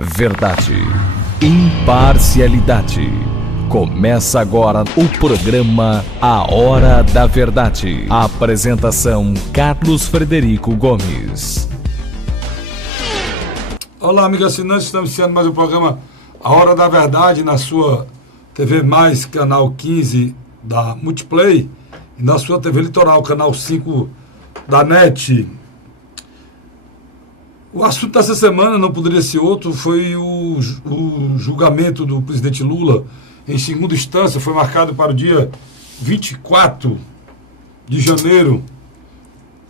Verdade, imparcialidade. Começa agora o programa A Hora da Verdade. A apresentação: Carlos Frederico Gomes. Olá, amigos assinantes, estamos iniciando mais um programa A Hora da Verdade na sua TV Mais, canal 15 da Multiplay, e na sua TV Litoral, canal 5 da NET. O assunto dessa semana, não poderia ser outro, foi o julgamento do presidente Lula em segunda instância. Foi marcado para o dia 24 de janeiro,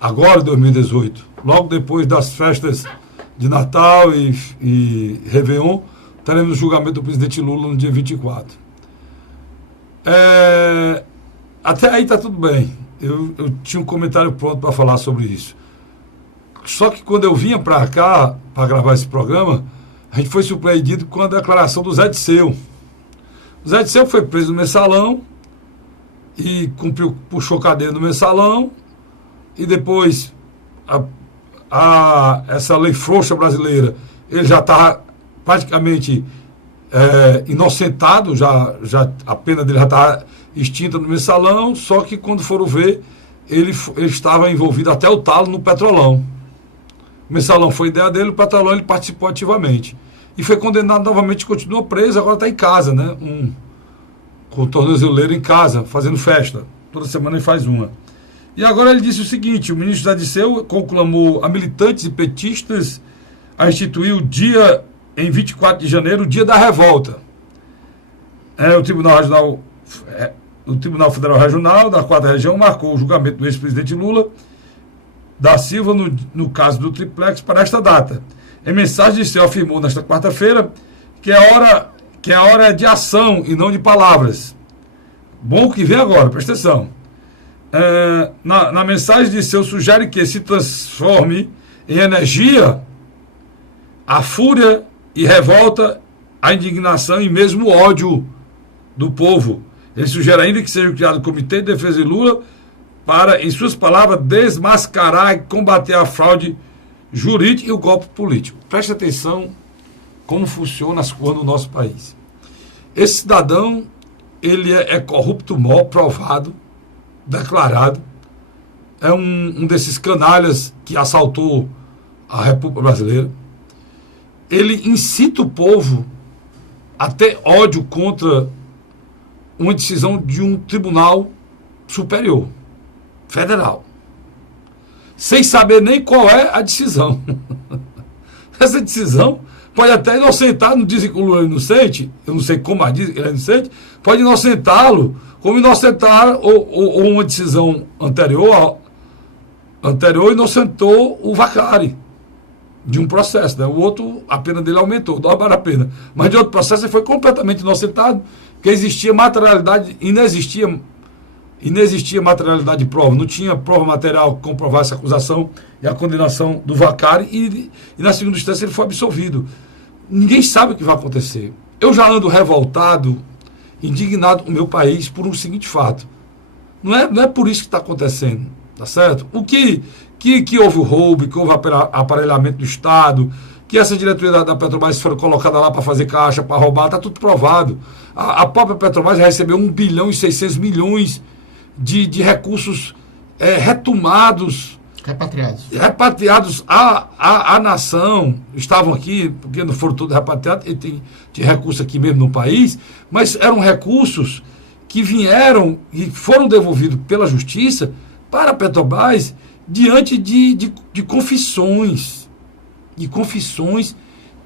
agora de 2018, logo depois das festas de Natal e Réveillon. Teremos o julgamento do presidente Lula no dia 24. Até aí está tudo bem. Eu tinha um comentário pronto para falar sobre isso. Só que quando eu vinha para cá, para gravar esse programa, a gente foi surpreendido com a declaração do Zé Disseu. O Zé Disseu foi preso no Mensalão e puxou cadeia no Mensalão, e depois essa lei frouxa brasileira, ele já estava praticamente inocentado, já a pena dele já estava extinta no Mensalão, só que quando foram ver, ele estava envolvido até o talo no Petrolão. O Mensalão foi ideia dele, o Petrolão ele participou ativamente. E foi condenado novamente, continuou preso, agora está em casa, né? Com o tornozeleiro em casa, fazendo festa. Toda semana ele faz uma. E agora ele disse o seguinte: o ministro Zé Disseu conclamou a militantes e petistas a instituir o dia, em 24 de janeiro, o dia da revolta. O Tribunal Federal Regional da 4ª Região marcou o julgamento do ex-presidente Lula da Silva no caso do Triplex para esta data. Em mensagem, Disseu afirmou nesta quarta-feira que a hora é de ação e não de palavras. Bom que vem agora, presta atenção. Na mensagem, Disseu sugere que se transforme em energia a fúria e revolta, a indignação e mesmo o ódio do povo. Ele sugere ainda que seja criado o Comitê de Defesa de Lula para, em suas palavras, desmascarar e combater a fraude jurídica e o golpe político. Preste atenção como funciona as coisas no nosso país. Esse cidadão, ele é corrupto mó, provado, declarado. É um desses canalhas que assaltou a República Brasileira. Ele incita o povo a ter ódio contra uma decisão de um tribunal superior, federal, sem saber nem qual é a decisão. Essa decisão pode até inocentar, não dizem que o Lula é inocente, eu não sei como diz que ele é inocente, pode inocentá-lo, como inocentar ou uma decisão anterior inocentou o Vacari de um processo, né? O outro, a pena dele aumentou, dobraram a pena, mas de outro processo ele foi completamente inocentado, porque existia materialidade, inexistia materialidade de prova, não tinha prova material que comprovasse a acusação e a condenação do Vacari, e na segunda instância ele foi absolvido. Ninguém sabe o que vai acontecer. Eu já ando revoltado, indignado com o meu país por um seguinte fato. Não é por isso que está acontecendo, tá certo? O que houve o roubo, que houve aparelhamento do Estado, que essa diretoria da Petrobras foi colocada lá para fazer caixa, para roubar, está tudo provado. A própria Petrobras recebeu 1 bilhão e 600 milhões de recursos retomados, repatriados à nação. Estavam aqui, porque não foram todos repatriados, e tem de recursos aqui mesmo no país, mas eram recursos que vieram e foram devolvidos pela Justiça para a Petrobras diante de confissões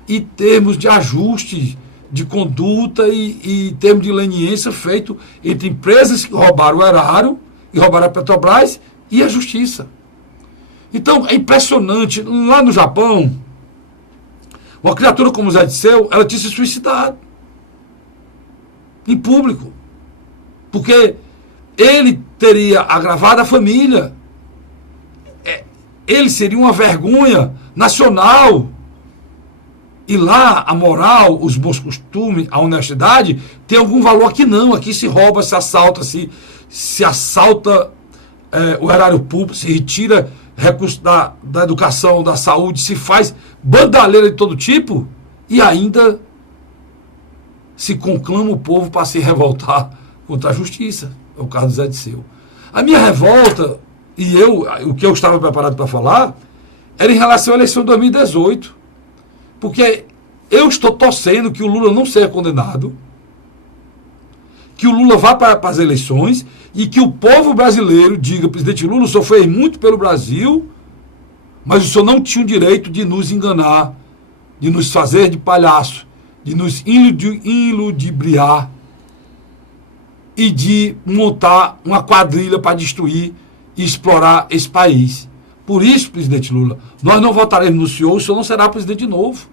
e termos de ajuste de conduta e termos de leniência feito entre empresas que roubaram o erário e roubaram a Petrobras e a Justiça. Então, é impressionante. Lá no Japão, uma criatura como o Zé Disseu, ela tinha se suicidado em público, porque ele teria agravado a família. Ele seria uma vergonha nacional. E lá a moral, os bons costumes, a honestidade tem algum valor. Aqui não, aqui se rouba, se assalta, se assalta o erário público, se retira recursos da educação, da saúde, se faz bandalheira de todo tipo, e ainda se conclama o povo para se revoltar contra a justiça. É o caso do Zé Disseu. A minha revolta, o que eu estava preparado para falar, era em relação à eleição de 2018. Porque eu estou torcendo que o Lula não seja condenado, que o Lula vá para as eleições e que o povo brasileiro diga: presidente Lula, o senhor fez muito pelo Brasil, mas o senhor não tinha o direito de nos enganar, de nos fazer de palhaço, de nos iludibriar e de montar uma quadrilha para destruir e explorar esse país. Por isso, presidente Lula, nós não votaremos no senhor, o senhor não será presidente de novo.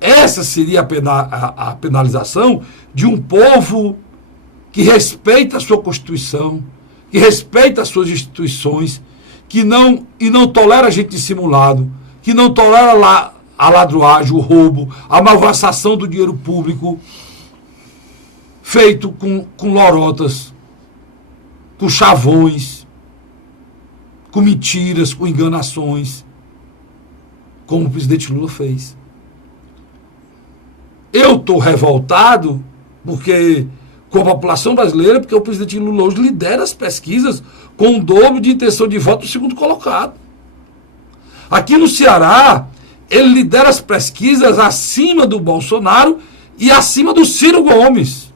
Essa seria a penalização de um povo que respeita a sua Constituição, que respeita as suas instituições, e não tolera gente dissimulado, que não tolera a ladruagem, o roubo, a malversação do dinheiro público, feito com lorotas, com chavões, com mentiras, com enganações, como o presidente Lula fez. Eu estou revoltado com a população brasileira, porque o presidente Lula hoje lidera as pesquisas com o dobro de intenção de voto do segundo colocado. Aqui no Ceará, ele lidera as pesquisas acima do Bolsonaro e acima do Ciro Gomes.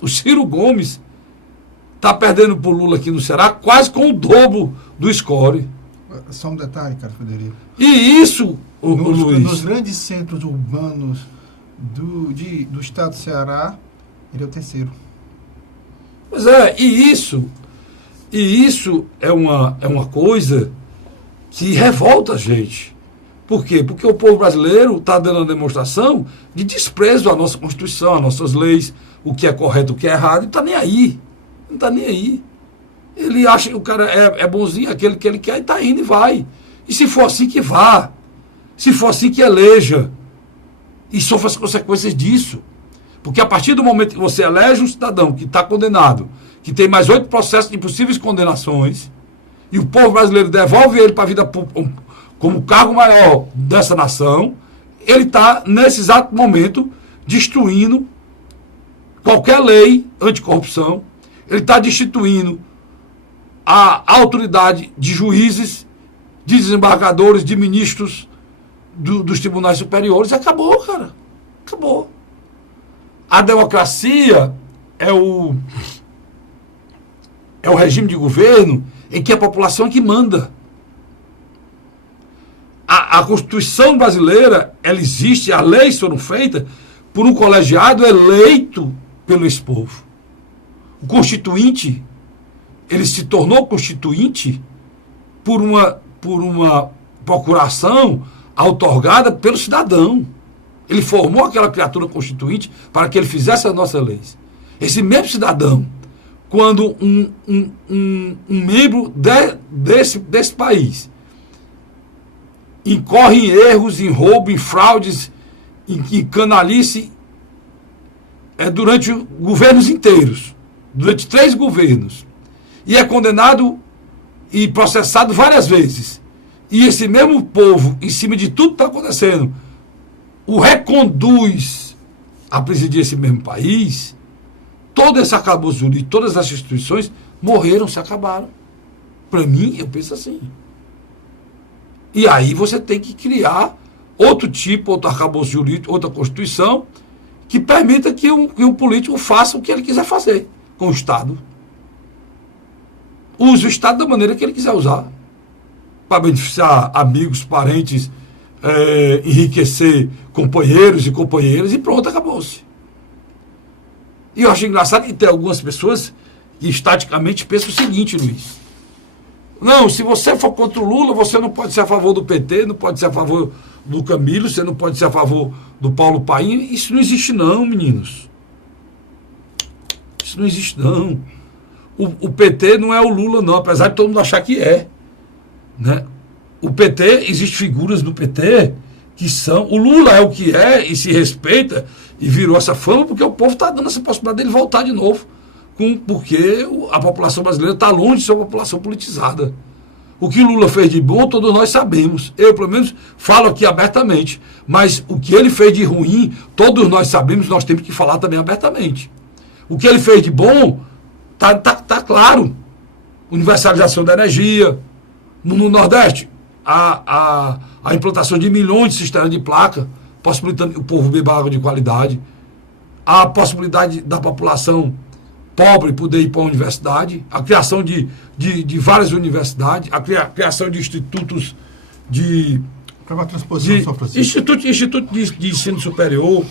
O Ciro Gomes está perdendo para o Lula aqui no Ceará quase com o dobro do score. Só um detalhe, cara, Frederico. E isso, Luiz, nos grandes centros urbanos do estado do Ceará, ele é o terceiro. Pois é, e isso é uma coisa que revolta a gente. Por quê? Porque o povo brasileiro está dando uma demonstração de desprezo à nossa Constituição, às nossas leis, o que é correto, o que é errado, e está nem aí. Não está nem aí. Ele acha que o cara é bonzinho, aquele que ele quer, e está indo e vai. E se for assim, que vá. Se for assim, que eleja. E sofra as consequências disso. Porque a partir do momento que você elege um cidadão que está condenado, que tem mais 8 processos de possíveis condenações, e o povo brasileiro devolve ele para a vida como cargo maior dessa nação, ele está, nesse exato momento, destruindo qualquer lei anticorrupção, ele está destituindo a autoridade de juízes, de desembargadores, de ministros dos tribunais superiores. Acabou, cara. Acabou. A democracia é o regime de governo em que a população é que manda. A Constituição brasileira, ela existe, as leis foram feitas por um colegiado eleito pelo esse povo. O Constituinte, ele se tornou constituinte por uma procuração outorgada pelo cidadão. Ele formou aquela criatura constituinte para que ele fizesse as nossas leis. Esse mesmo cidadão, quando um membro desse país incorre em erros, em roubo, em fraudes, em canalice, durante governos inteiros, durante 3 governos, e é condenado e processado várias vezes, e esse mesmo povo, em cima de tudo que está acontecendo, o reconduz a presidir esse mesmo país, todo esse arcabouço jurídico, todas as instituições morreram, se acabaram. Para mim, eu penso assim. E aí você tem que criar outro arcabouço jurídico, outra Constituição, que permita que um político faça o que ele quiser fazer com o Estado. Use o Estado da maneira que ele quiser usar. Para beneficiar amigos, parentes, enriquecer companheiros e companheiras, e pronto, acabou-se. E eu acho engraçado que tem algumas pessoas que estaticamente pensam o seguinte, Luiz: não, se você for contra o Lula, você não pode ser a favor do PT, não pode ser a favor do Camilo, você não pode ser a favor do Paulo Paim. Isso não existe não, meninos. Isso não existe não. O PT não é o Lula não, apesar de todo mundo achar que é. Né? O PT, existem figuras do PT que são... O Lula é o que é e se respeita e virou essa fama porque o povo está dando essa possibilidade dele voltar de novo. Porque a população brasileira está longe de ser uma população politizada. O que Lula fez de bom, todos nós sabemos. Eu, pelo menos, falo aqui abertamente. Mas o que ele fez de ruim, todos nós sabemos, nós temos que falar também abertamente. O que ele fez de bom, tá claro. Universalização da energia. No Nordeste, a implantação de milhões de cisternas de placa, possibilitando que o povo beba água de qualidade. A possibilidade da população pobre poder ir para a universidade, a criação de várias universidades, a criação de institutos Para uma transposição, São Francisco. Instituto de ensino superior,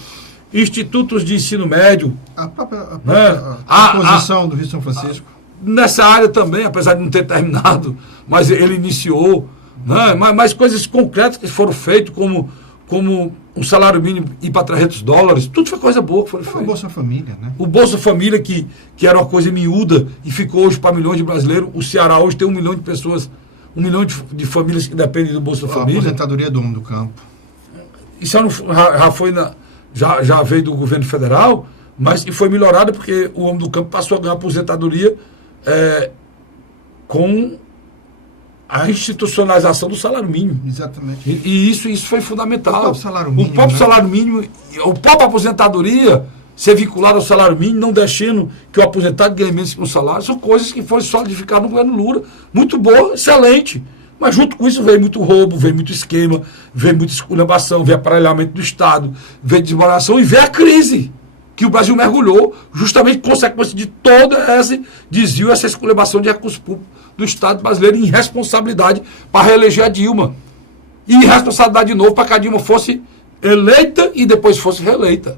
institutos de ensino médio. A transposição do Rio São Francisco. Nessa área também, apesar de não ter terminado, mas ele iniciou. Né? Mas coisas concretas que foram feitas, como um salário mínimo ir para $300, tudo foi coisa boa que foi feito. O Bolsa Família, né? O Bolsa Família, que era uma coisa miúda e ficou hoje para milhões de brasileiros. O Ceará hoje tem 1 milhão de pessoas, 1 milhão de famílias que dependem do Bolsa Família. A aposentadoria do homem do campo. Isso já veio do governo federal, mas e foi melhorado porque o homem do campo passou a ganhar aposentadoria com a institucionalização do salário mínimo. Exatamente. E isso foi fundamental. O próprio salário mínimo. O próprio salário mínimo, o próprio aposentadoria ser vinculado ao salário mínimo, não deixando que o aposentado ganhe menos que um salário, são coisas que foram solidificadas no governo Lula. Muito boa, excelente. Mas junto com isso veio muito roubo, veio muito esquema, veio muita esculhambação, veio aparelhamento do Estado, veio desmoralização e veio a crise que o Brasil mergulhou, justamente consequência de todo esse desvio, essa esculhambação de recursos públicos do Estado brasileiro em responsabilidade para reeleger a Dilma. E irresponsabilidade de novo para que a Dilma fosse eleita e depois fosse reeleita.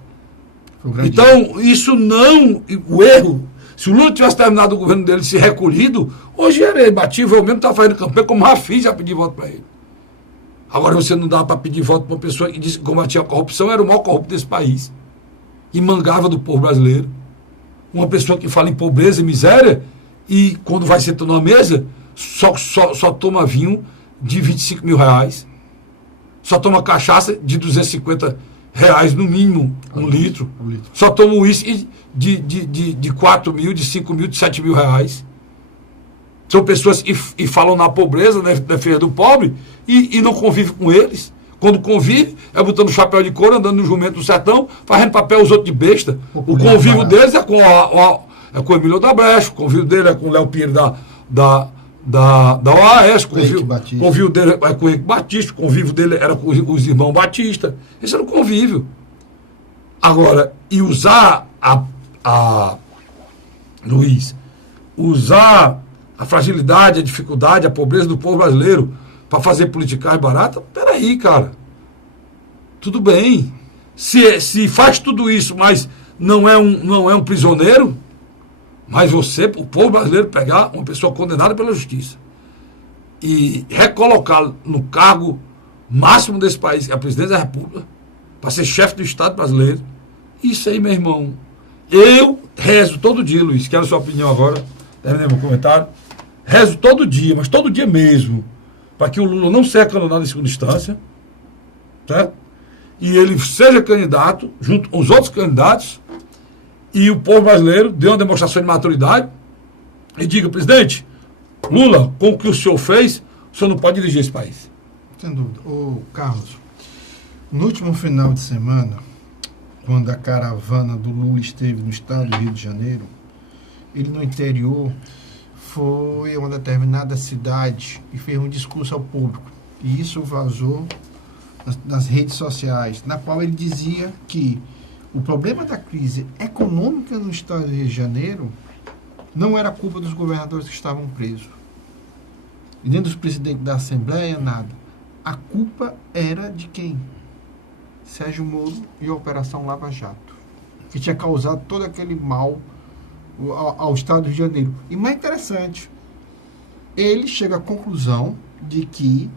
Então, isso não... O erro... Se o Lula tivesse terminado o governo dele se recolhido, hoje era imbatível. Eu mesmo estava fazendo campanha como Rafi já pedi voto para ele. Agora você não dá para pedir voto para uma pessoa que disse que combatia a corrupção, era o maior corrupto desse país. E mangava do povo brasileiro. Uma pessoa que fala em pobreza e miséria e quando vai sentar numa mesa, só toma vinho de R$25 mil. Só toma cachaça de R$250 no mínimo, um litro. Só toma uísque de 4 mil, de 5 mil, de 7 mil reais. São pessoas que falam na pobreza, na defesa do pobre, e não convive com eles. Quando convive, é botando chapéu de couro, andando no jumento do sertão, fazendo papel os outros de besta. O convívio deles é com o Emílio Odebrecht, o convívio dele é com o Léo Pires da OAS, o convívio dele é com o Henrique Batista, o convívio dele era com os irmãos Batista. Esse era o convívio. Agora, e usar Luiz, usar a fragilidade, a dificuldade, a pobreza do povo brasileiro para fazer politicagem barata, peraí, cara. Tudo bem. Se faz tudo isso, mas não é um prisioneiro, mas o povo brasileiro pegar uma pessoa condenada pela justiça e recolocar no cargo máximo desse país, que é a presidência da República, para ser chefe do Estado brasileiro, isso aí, meu irmão, eu rezo todo dia, Luiz, quero a sua opinião agora, terminei meu comentário, rezo todo dia, mas todo dia mesmo, para que o Lula não seja canonado em segunda instância, certo? E ele seja candidato, junto com os outros candidatos, e o povo brasileiro dê uma demonstração de maturidade e diga, presidente, Lula, com o que o senhor fez, o senhor não pode dirigir esse país. Sem dúvida. Ô, Carlos, no último final de semana, quando a caravana do Lula esteve no estado do Rio de Janeiro, ele no interior foi a uma determinada cidade e fez um discurso ao público. E isso vazou nas redes sociais, na qual ele dizia que o problema da crise econômica no estado do Rio de Janeiro não era culpa dos governadores que estavam presos. E nem dos presidentes da Assembleia, nada. A culpa era de quem? Sérgio Moro e a Operação Lava Jato, que tinha causado todo aquele mal ao estado do Rio de Janeiro. E mais interessante, ele chega à conclusão de que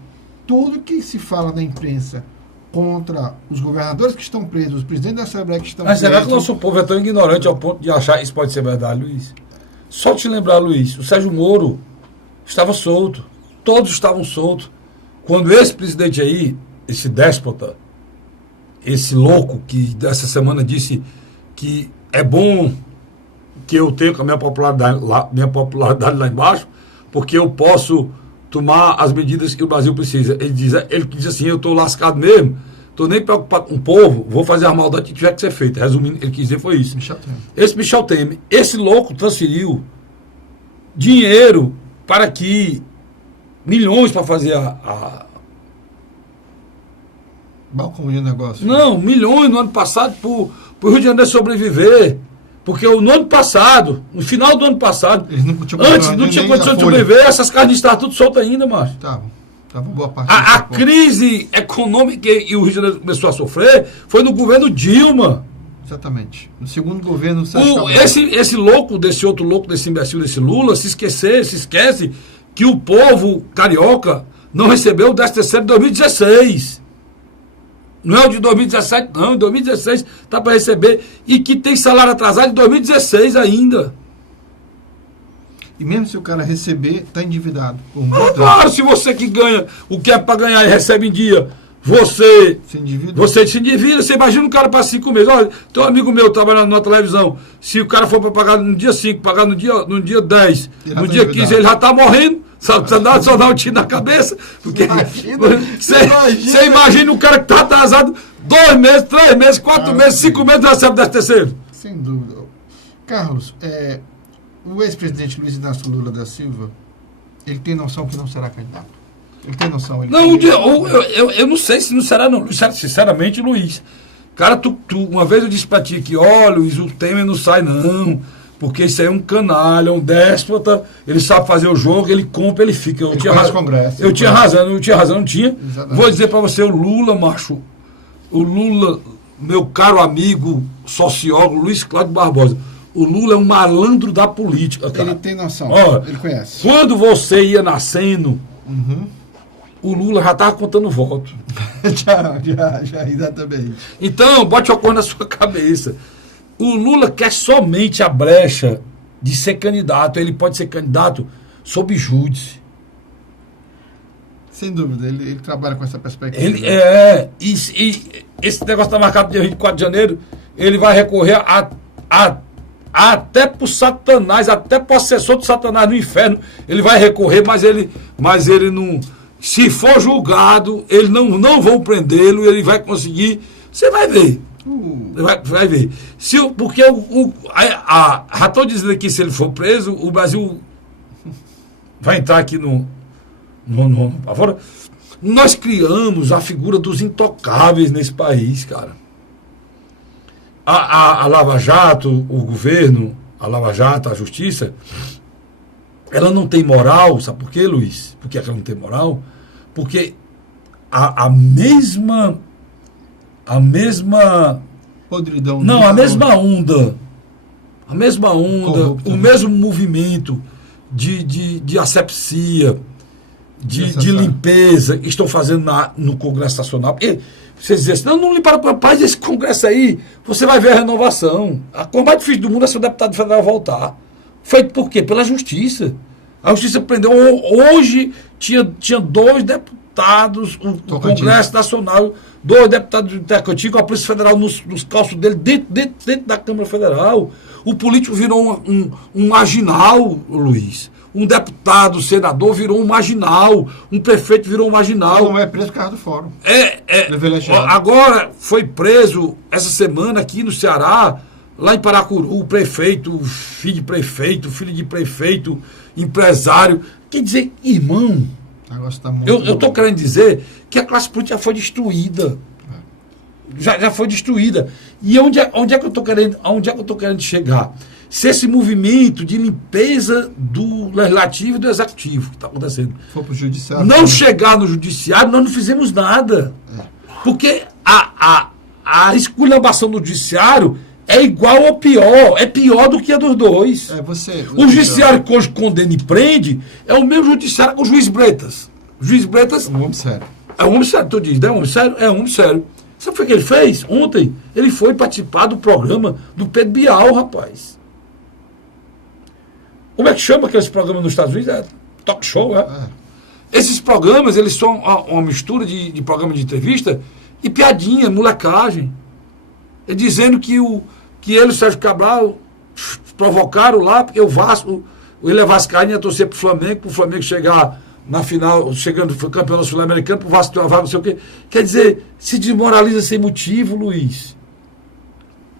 tudo que se fala na imprensa contra os governadores que estão presos, os presidentes da Assembleia que estão presos... Mas será que o nosso povo é tão ignorante ao ponto de achar que isso pode ser verdade, Luiz? Só te lembrar, Luiz, o Sérgio Moro estava solto. Todos estavam soltos. Quando esse presidente aí, esse déspota, esse louco que dessa semana disse que é bom que eu tenha com a minha popularidade lá embaixo, porque eu posso tomar as medidas que o Brasil precisa. Ele diz assim, eu estou lascado mesmo, estou nem preocupado com o povo, vou fazer a maldade que tiver que ser feita. Resumindo, ele quis dizer foi isso. Esse Michel Temer, esse louco transferiu dinheiro para que milhões para fazer balcão de negócio. Não, milhões no ano passado para o Rio de Janeiro sobreviver. Porque no ano passado, no final do ano passado, antes não tinha condição de sobreviver, essas carnes estavam tudo soltas ainda, macho. Tava boa parte. A crise econômica que o Rio de Janeiro começou a sofrer foi no governo Dilma. Exatamente. No segundo governo, esse louco, desse outro louco, desse imbecil, desse Lula, se esquece que o povo carioca não recebeu o 13º de 2016. Não é o de 2017, não. Em 2016 está para receber. E que tem salário atrasado em 2016 ainda. E mesmo se o cara receber, está endividado. Claro, se você que ganha o que é para ganhar e recebe em dia, você se endivida. Você imagina um cara para 5 meses. Olha, tem um amigo meu trabalhando na televisão. Se o cara for para pagar no dia 5, pagar no dia 10, no dia 15, ele já está morrendo. Só dá um tiro na cabeça. Porque você imagina um cara que está atrasado 2 meses, 3 meses, 4 meses, 5 meses, recebe 13º. Sem dúvida. Carlos, o ex-presidente Luiz Inácio Lula da Silva, ele tem noção que não será candidato? Ele tem noção? Eu não sei se não será, não. Sinceramente, Luiz. Cara, uma vez eu disse pra ti que, olha, Luiz, o Temer não sai, não. Porque isso aí é um canalha, um déspota, ele sabe fazer o jogo, ele compra, ele fica. Eu tinha razão, não tinha. Exatamente. Vou dizer para você, o Lula, macho, o Lula, meu caro amigo sociólogo Luiz Cláudio Barbosa, o Lula é um malandro da política, cara. Ele tem noção, ele conhece. Quando você ia nascendo, o Lula já estava contando voto. já, exatamente. Então, bote a cor na sua cabeça. O Lula quer somente a brecha de ser candidato. Ele pode ser candidato sob júdice. Sem dúvida, ele trabalha com essa perspectiva. E esse negócio está marcado dia 24 de janeiro. Ele vai recorrer até para o Satanás, até para o assessor do Satanás no inferno. Ele vai recorrer, mas ele não. Se for julgado, eles não vão prendê-lo, ele vai conseguir. Você vai ver. Vai ver. Porque já estou dizendo aqui, se ele for preso, o Brasil vai entrar aqui no fora. Nós criamos a figura dos intocáveis nesse país, cara. A Lava Jato, o governo, a Lava Jato, a Justiça, ela não tem moral, sabe por quê, Luiz? Por que ela não tem moral? Porque a mesma podridão. Não, a mesma onda, o mesmo movimento de asepsia, de limpeza que estão fazendo no Congresso Nacional. Porque vocês dizem assim, não limparam para paz esse Congresso aí, você vai ver a renovação. A coisa mais difícil do mundo é se o deputado federal voltar. Feito por quê? Pela Justiça. A Justiça prendeu. Hoje tinha 2 deputados, o Congresso Nacional, 2 deputados de Tocantins, com a Polícia Federal nos calços dele, dentro da Câmara Federal. O político virou um marginal, Luiz. Um deputado, senador virou um marginal. Um prefeito virou um marginal. Não é preso por causa do fórum. Agora foi preso essa semana aqui no Ceará, lá em Paracuru, prefeito, filho de prefeito, empresário. Quer dizer, irmão, eu estou querendo dizer que a classe política já foi destruída. Já foi destruída. E onde é que eu estou querendo chegar? Se esse movimento de limpeza do Legislativo e do Executivo que está acontecendo for pro judiciário, não chegar no Judiciário, nós não fizemos nada. Porque a esculhambação do Judiciário é igual ou pior. É pior do que a dos dois. O Judiciário que hoje condena e prende é o mesmo Judiciário que o juiz Bretas. O juiz Bretas... Um homem sério. É um homem sério, tu diz, não é um homem sério? É um homem sério. Sabe o que ele fez? Ontem, ele foi participar do programa do Pedro Bial, rapaz. Como é que chama aqueles programas nos Estados Unidos? Talk show, Esses programas, eles são uma mistura de programa de entrevista e piadinha, molecagem. Dizendo que ele e o Sérgio Cabral provocaram lá, porque o Vasco, ele é vascaíno, ia torcer pro Flamengo chegar na final, chegando, foi campeão sul-americano, pro Vasco ter uma vaga, não sei o quê. Quer dizer, se desmoraliza sem motivo, Luiz.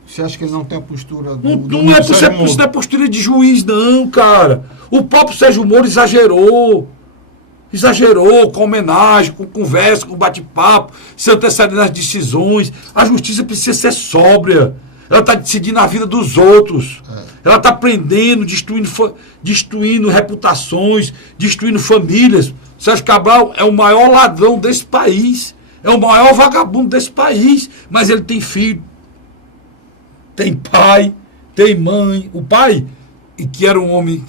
Você acha que ele não tem a postura do Não é postura de juiz, não, cara. O próprio Sérgio Moro exagerou. Exagerou com homenagem, com conversa, com bate-papo, se antecedendo as decisões. A justiça precisa ser sóbria. Ela está decidindo a vida dos outros. Ela está prendendo, destruindo reputações, destruindo famílias. Sérgio Cabral é o maior ladrão desse país. É o maior vagabundo desse país. Mas ele tem filho. Tem pai, tem mãe. O pai, e que era um homem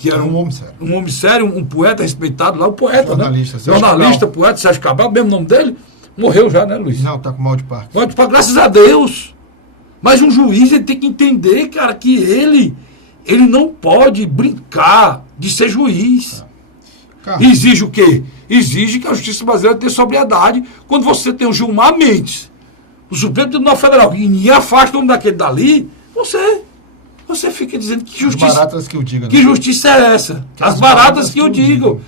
sério, um poeta respeitado lá, um poeta, jornalista, né? Jornalista, poeta, Sérgio Cabral, mesmo nome dele, morreu já, né, Luiz? Não, tá com mal de Parkinson. Mal de Parkinson, graças a Deus. Mas um juiz, ele tem que entender, cara, que ele não pode brincar de ser juiz. Exige o quê? Exige que a justiça brasileira tenha sobriedade quando você tem o Gilmar Mendes, o Supremo Tribunal Federal, e afasta o nome daquele dali, você fica dizendo que justiça. As baratas que eu digo. Que justiça é essa? As baratas que eu digo.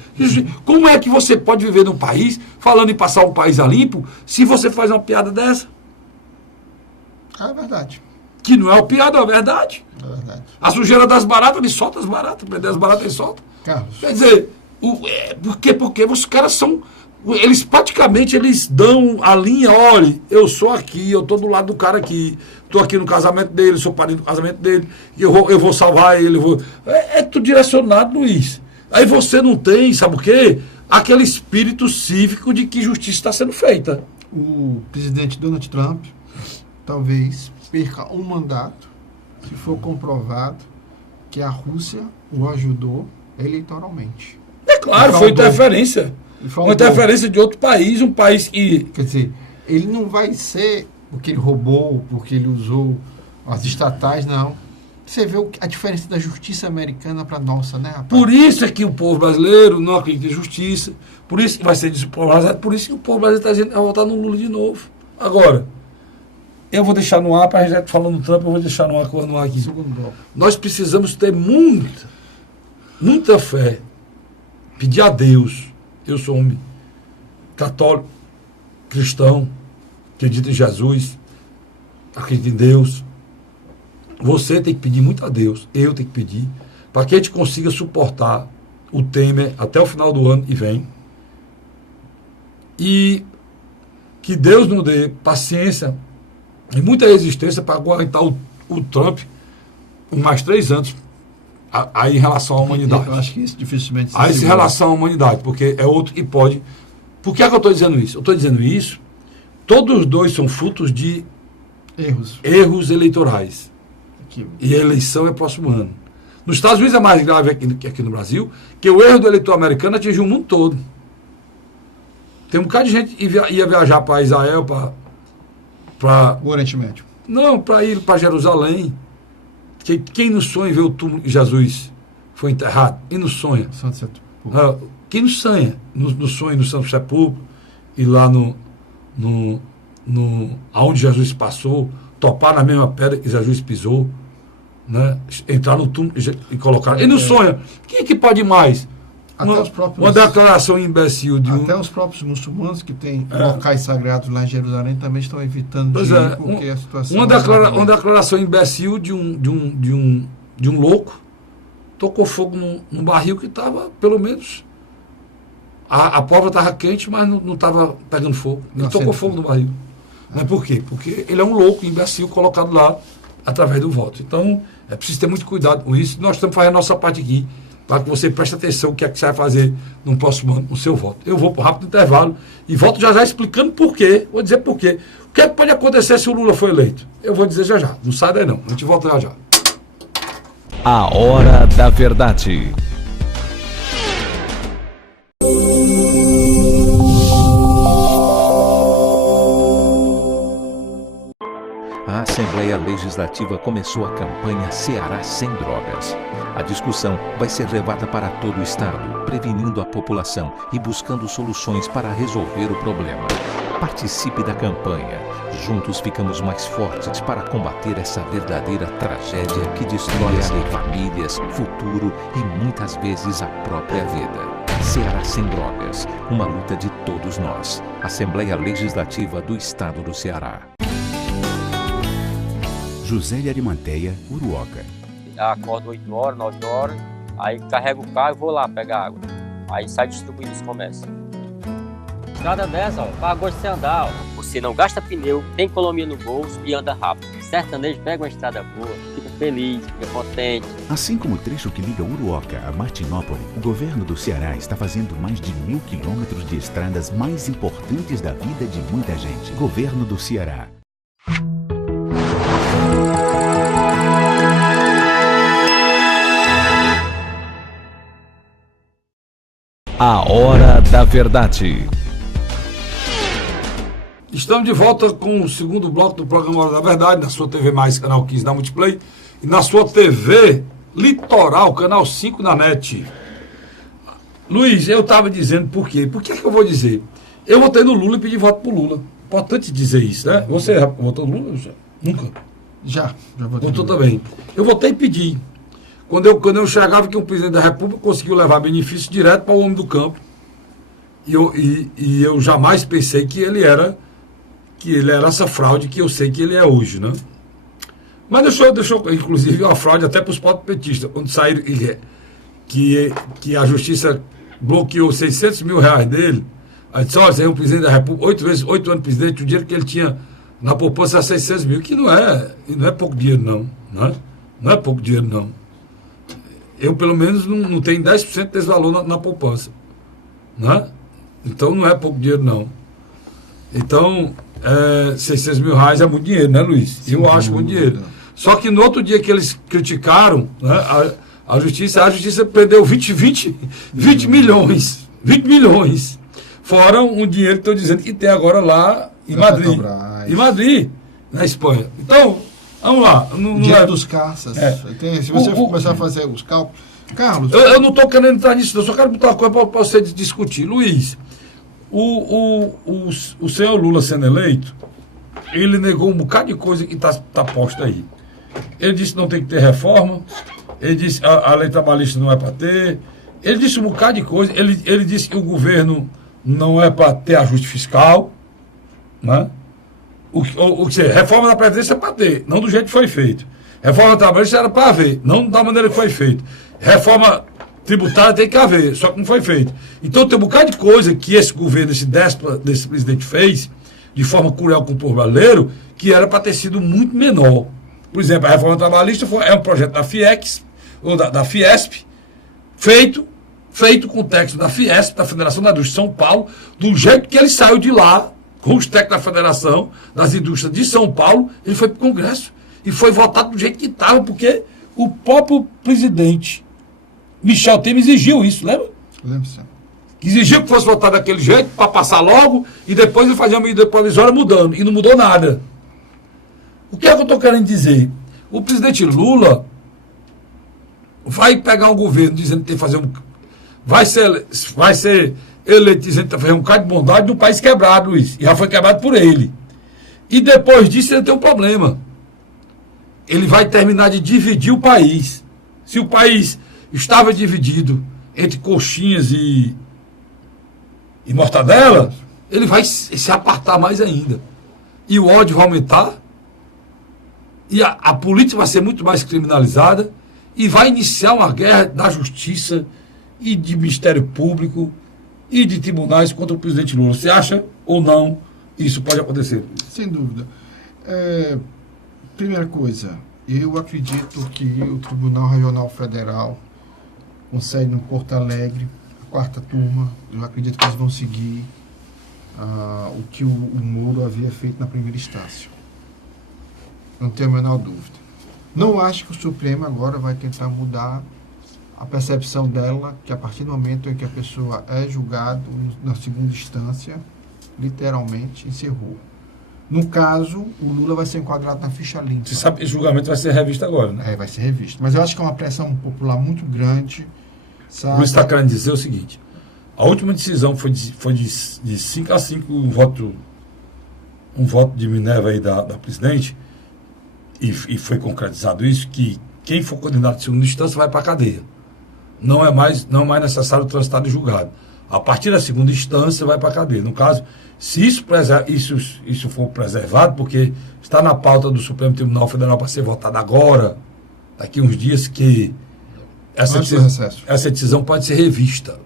Como é que você pode viver num país, falando em passar um país a limpo, se você faz uma piada dessa? É verdade. Que não é uma piada, é uma verdade. É verdade. A sujeira das baratas, ele solta as baratas. Prender as baratas, ele solta. Carlos. Quer dizer, porque os caras são. Eles praticamente dão a linha, olha, eu sou aqui, eu tô do lado do cara aqui, tô aqui no casamento dele, sou padrinho do casamento dele, eu vou salvar ele, é tudo direcionado, Luiz. Aí você não tem, sabe o quê? Aquele espírito cívico de que justiça está sendo feita. O presidente Donald Trump talvez perca um mandato se for comprovado que a Rússia o ajudou eleitoralmente. É claro, foi interferência. Uma interferência de outro país, um país que... Quer dizer, ele não vai ser porque ele roubou, porque ele usou as estatais, não. Você vê a diferença da justiça americana para a nossa, né, rapaz? Por isso é que o povo brasileiro não acredita em justiça, por isso que vai ser despolarizado, por isso que o povo brasileiro está dizendo que vai votar no Lula de novo. Agora, eu vou deixar no ar, para a gente falando no Trump, eu vou deixar no ar aqui. Nós precisamos ter muita fé, pedir a Deus. Eu sou homem católico, cristão, acredito em Jesus, acredito em Deus. Você tem que pedir muito a Deus, eu tenho que pedir, para que a gente consiga suportar o Temer até o final do ano e vem. E que Deus nos dê paciência e muita resistência para aguentar o Trump por mais 3 anos. Aí em relação à humanidade. Eu acho que isso dificilmente se aí em relação à humanidade, porque é outro que pode. Por que é que eu estou dizendo isso? Eu estou dizendo isso, todos os dois são frutos de erros eleitorais. E a eleição é próximo ano. Nos Estados Unidos é mais grave que aqui no Brasil, que o erro do eleitor americano atingiu o mundo todo. Tem um bocado de gente que ia viajar para Israel, para o Oriente Médio. Não, para ir para Jerusalém. Quem no sonho vê o túmulo que Jesus foi enterrado? E no sonho? Quem no sonha? No sonho no Santo Sepulcro, e lá aonde Jesus passou, topar na mesma pedra que Jesus pisou, né? Entrar no túmulo e colocar. E no sonho, quem é que pode mais? Uma declaração imbecil até os próprios muçulmanos que têm locais sagrados lá em Jerusalém também estão evitando de ir porque a situação... Uma declaração imbecil de um louco tocou fogo num barril que estava, pelo menos, a pólvora estava quente, mas não estava pegando fogo. Ele tocou fogo no barril. Mas por quê? Porque ele é um louco, imbecil, colocado lá através do voto. Então, é preciso ter muito cuidado com isso. Nós estamos fazendo a nossa parte aqui, para que você preste atenção o que é que você vai fazer no próximo ano, no seu voto. Eu vou para um rápido intervalo e volto já explicando por quê. Vou dizer por quê. O que é que pode acontecer se o Lula for eleito? Eu vou dizer já. Não sai daí não. A gente volta já. A Hora da Verdade. A Assembleia Legislativa começou a campanha Ceará Sem Drogas. A discussão vai ser levada para todo o estado, prevenindo a população e buscando soluções para resolver o problema. Participe da campanha. Juntos ficamos mais fortes para combater essa verdadeira tragédia que destrói famílias, futuro e muitas vezes a própria vida. Ceará sem drogas, uma luta de todos nós. Assembleia Legislativa do Estado do Ceará. José de Arimanteia, Uruoca. Acordo 8 horas, 9 horas, aí carrego o carro e vou lá pegar água. Aí sai distribuindo os comércios. Estrada dessa, ó, para gosto de você andar, ó. Você não gasta pneu, tem economia no bolso e anda rápido. Sertanejo pega uma estrada boa, fica feliz, fica contente. Assim como o trecho que liga Uruoca a Martinópole, o governo do Ceará está fazendo mais de 1.000 quilômetros de estradas mais importantes da vida de muita gente. Governo do Ceará. A Hora da Verdade. Estamos de volta com o segundo bloco do programa Hora da Verdade, na sua TV Mais, canal 15 da Multiplay, e na sua TV Litoral, canal 5 na NET. Luiz, eu estava dizendo por quê? Por que eu vou dizer? Eu votei no Lula e pedi voto pro Lula. Importante dizer isso, né? Você votou no Lula? Nunca? Já votei. Votou também. Eu votei e pedi. Quando eu enxergava que o presidente da República conseguiu levar benefício direto para o homem do campo, e eu jamais pensei que ele era essa fraude que eu sei que ele é hoje, né? Mas deixou inclusive, uma fraude até para os próprios petistas, quando saíram que a justiça bloqueou 600 mil reais dele. Aí disse, olha, você é um presidente da República, 8 anos presidente, o dinheiro que ele tinha na poupança era 600 mil, que não é pouco dinheiro não, né? Não é pouco dinheiro não. Eu, pelo menos, não tenho 10% desse valor na poupança. Né? Então, não é pouco dinheiro, não. Então, 600 mil reais é muito dinheiro, né, Luiz? Sim, eu acho muito dinheiro. Só que no outro dia que eles criticaram, né, a justiça prendeu 20 milhões. 20 milhões. Fora um dinheiro que estou dizendo que tem agora lá em Madrid. Em Madrid, na Espanha. Então, vamos lá. Dia dos caças. Se você começar a fazer os cálculos. Carlos. Eu não estou querendo entrar nisso, eu só quero botar uma coisa para você discutir. Luiz, o senhor Lula sendo eleito, ele negou um bocado de coisa que está posta aí. Ele disse que não tem que ter reforma, ele disse que a lei trabalhista não é para ter, ele disse um bocado de coisa, ele disse que o governo não é para ter ajuste fiscal, né? Reforma da Previdência é para ter, não do jeito que foi feito. Reforma trabalhista era para haver, não da maneira que foi feito. Reforma tributária tem que haver, só que não foi feito. Então tem um bocado de coisa que esse governo, esse déspota desse presidente fez, de forma cruel com o povo brasileiro, que era para ter sido muito menor. Por exemplo, a reforma trabalhista é um projeto da FIEX, ou da Fiesp, feito com o texto da Fiesp, da Federação da Indústria de São Paulo, do jeito que ele saiu de lá, com os técnicos da Federação das Indústrias de São Paulo, ele foi para o Congresso e foi votado do jeito que estava, porque o próprio presidente Michel Temer exigiu isso, lembra? Lembro, sim. Exigiu que fosse votado daquele jeito, para passar logo, e depois ele fazia uma medida provisória mudando, e não mudou nada. O que é que eu estou querendo dizer? O presidente Lula vai pegar um governo dizendo que tem que fazer vai ser eleito dizendo que tem que fazer um bocado de bondade num país quebrado, Luiz. E já foi quebrado por ele. E depois disso ele tem um problema. Ele vai terminar de dividir o país. Se o país estava dividido entre coxinhas e mortadela, ele vai se apartar mais ainda. E o ódio vai aumentar. E a política vai ser muito mais criminalizada. E vai iniciar uma guerra da justiça e de Ministério Público e de tribunais contra o presidente Lula. Você acha ou não isso pode acontecer? Sem dúvida. Primeira coisa, eu acredito que o Tribunal Regional Federal, com sede no Porto Alegre, a quarta turma, eu acredito que eles vão seguir o que o Moro havia feito na primeira instância. Não tenho a menor dúvida. Não acho que o Supremo agora vai tentar mudar a percepção dela, que a partir do momento em que a pessoa é julgada na segunda instância, literalmente encerrou. No caso, o Lula vai ser enquadrado na ficha limpa. Você sabe que esse julgamento vai ser revisto agora, né? Vai ser revisto. Mas eu acho que é uma pressão popular muito grande. O Luiz está querendo dizer o seguinte: a última decisão foi de 5-5 um voto de Minerva aí da presidente, e foi concretizado isso, que quem for condenado de segunda instância vai para a cadeia. não é mais necessário transitar de julgado. A partir da segunda instância vai para a cadeia. No caso, se isso for preservado, porque está na pauta do Supremo Tribunal Federal para ser votado agora, daqui uns dias, que essa decisão pode ser revista.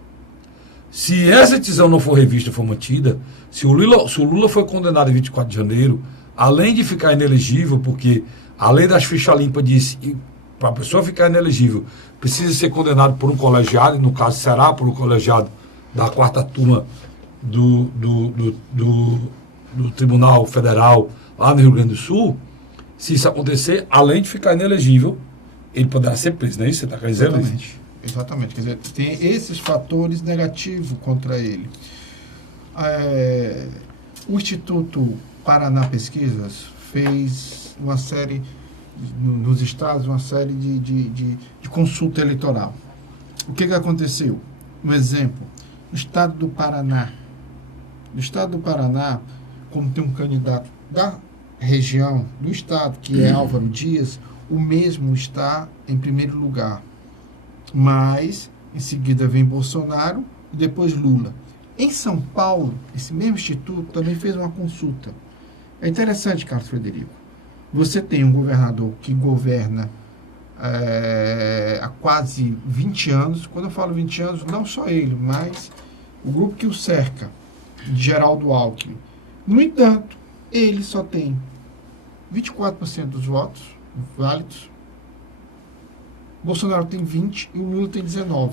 Se essa decisão não for revista, for mantida, se o Lula foi condenado em 24 de janeiro, além de ficar inelegível, porque a lei das fichas limpas diz que para a pessoa ficar inelegível precisa ser condenado por um colegiado, e no caso será por um colegiado da 4ª turma do Tribunal Federal lá no Rio Grande do Sul. Se isso acontecer, além de ficar inelegível, ele poderá ser preso, não é isso? Você está querendo dizer? Exatamente. Quer dizer, tem esses fatores negativos contra ele. O Instituto Paraná Pesquisas fez uma série, nos estados, uma série de consulta eleitoral. O que aconteceu? Um exemplo, no estado do Paraná. No estado do Paraná, como tem um candidato da região, do estado, que é Álvaro Dias, o mesmo está em primeiro lugar. Mas, em seguida, vem Bolsonaro e depois Lula. Em São Paulo, esse mesmo instituto também fez uma consulta. É interessante, Carlos Frederico. Você tem um governador que governa há quase 20 anos. Quando eu falo 20 anos, não só ele, mas o grupo que o cerca, de Geraldo Alckmin. No entanto, ele só tem 24% dos votos válidos. Bolsonaro tem 20% e o Lula tem 19%.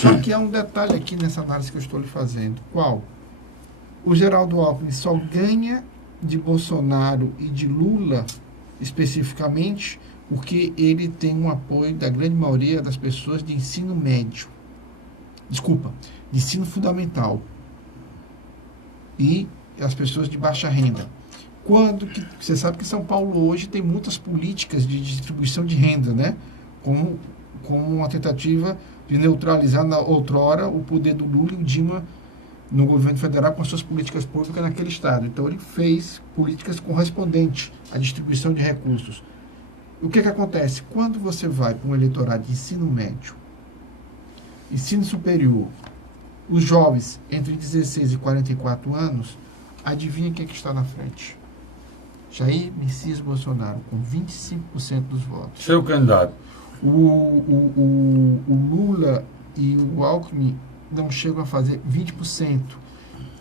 Só que há um detalhe aqui nessa análise que eu estou lhe fazendo. Qual? O Geraldo Alckmin só ganha de Bolsonaro e de Lula, especificamente, porque ele tem um apoio da grande maioria das pessoas de ensino médio. Desculpa, de ensino fundamental. E as pessoas de baixa renda. Quando que você sabe que São Paulo hoje tem muitas políticas de distribuição de renda, né? Como uma tentativa de neutralizar na outrora o poder do Lula e o Dilma no governo federal com as suas políticas públicas naquele estado. Então ele fez políticas correspondentes à distribuição de recursos. O que acontece? Quando você vai para um eleitorado de ensino médio, ensino superior, os jovens entre 16 e 44 anos, adivinha quem é que está na frente? Jair Messias Bolsonaro, com 25% dos votos. Seu candidato. O Lula e o Alckmin não chegam a fazer 20%.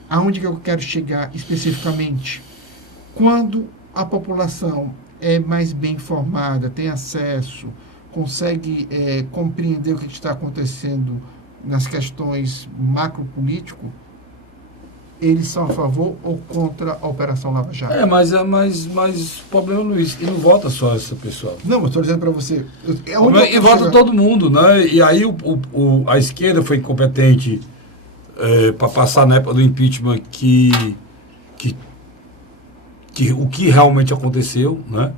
Aonde que eu quero chegar especificamente? Quando a população é mais bem informada, tem acesso, consegue compreender o que está acontecendo nas questões macropolíticas, eles são a favor ou contra a Operação Lava Jato? Mas o problema, Luiz, e não vota só essa pessoa. Não, eu estou dizendo para você. E vota todo mundo, né? E aí a esquerda foi incompetente para passar na época do impeachment o que realmente aconteceu, né?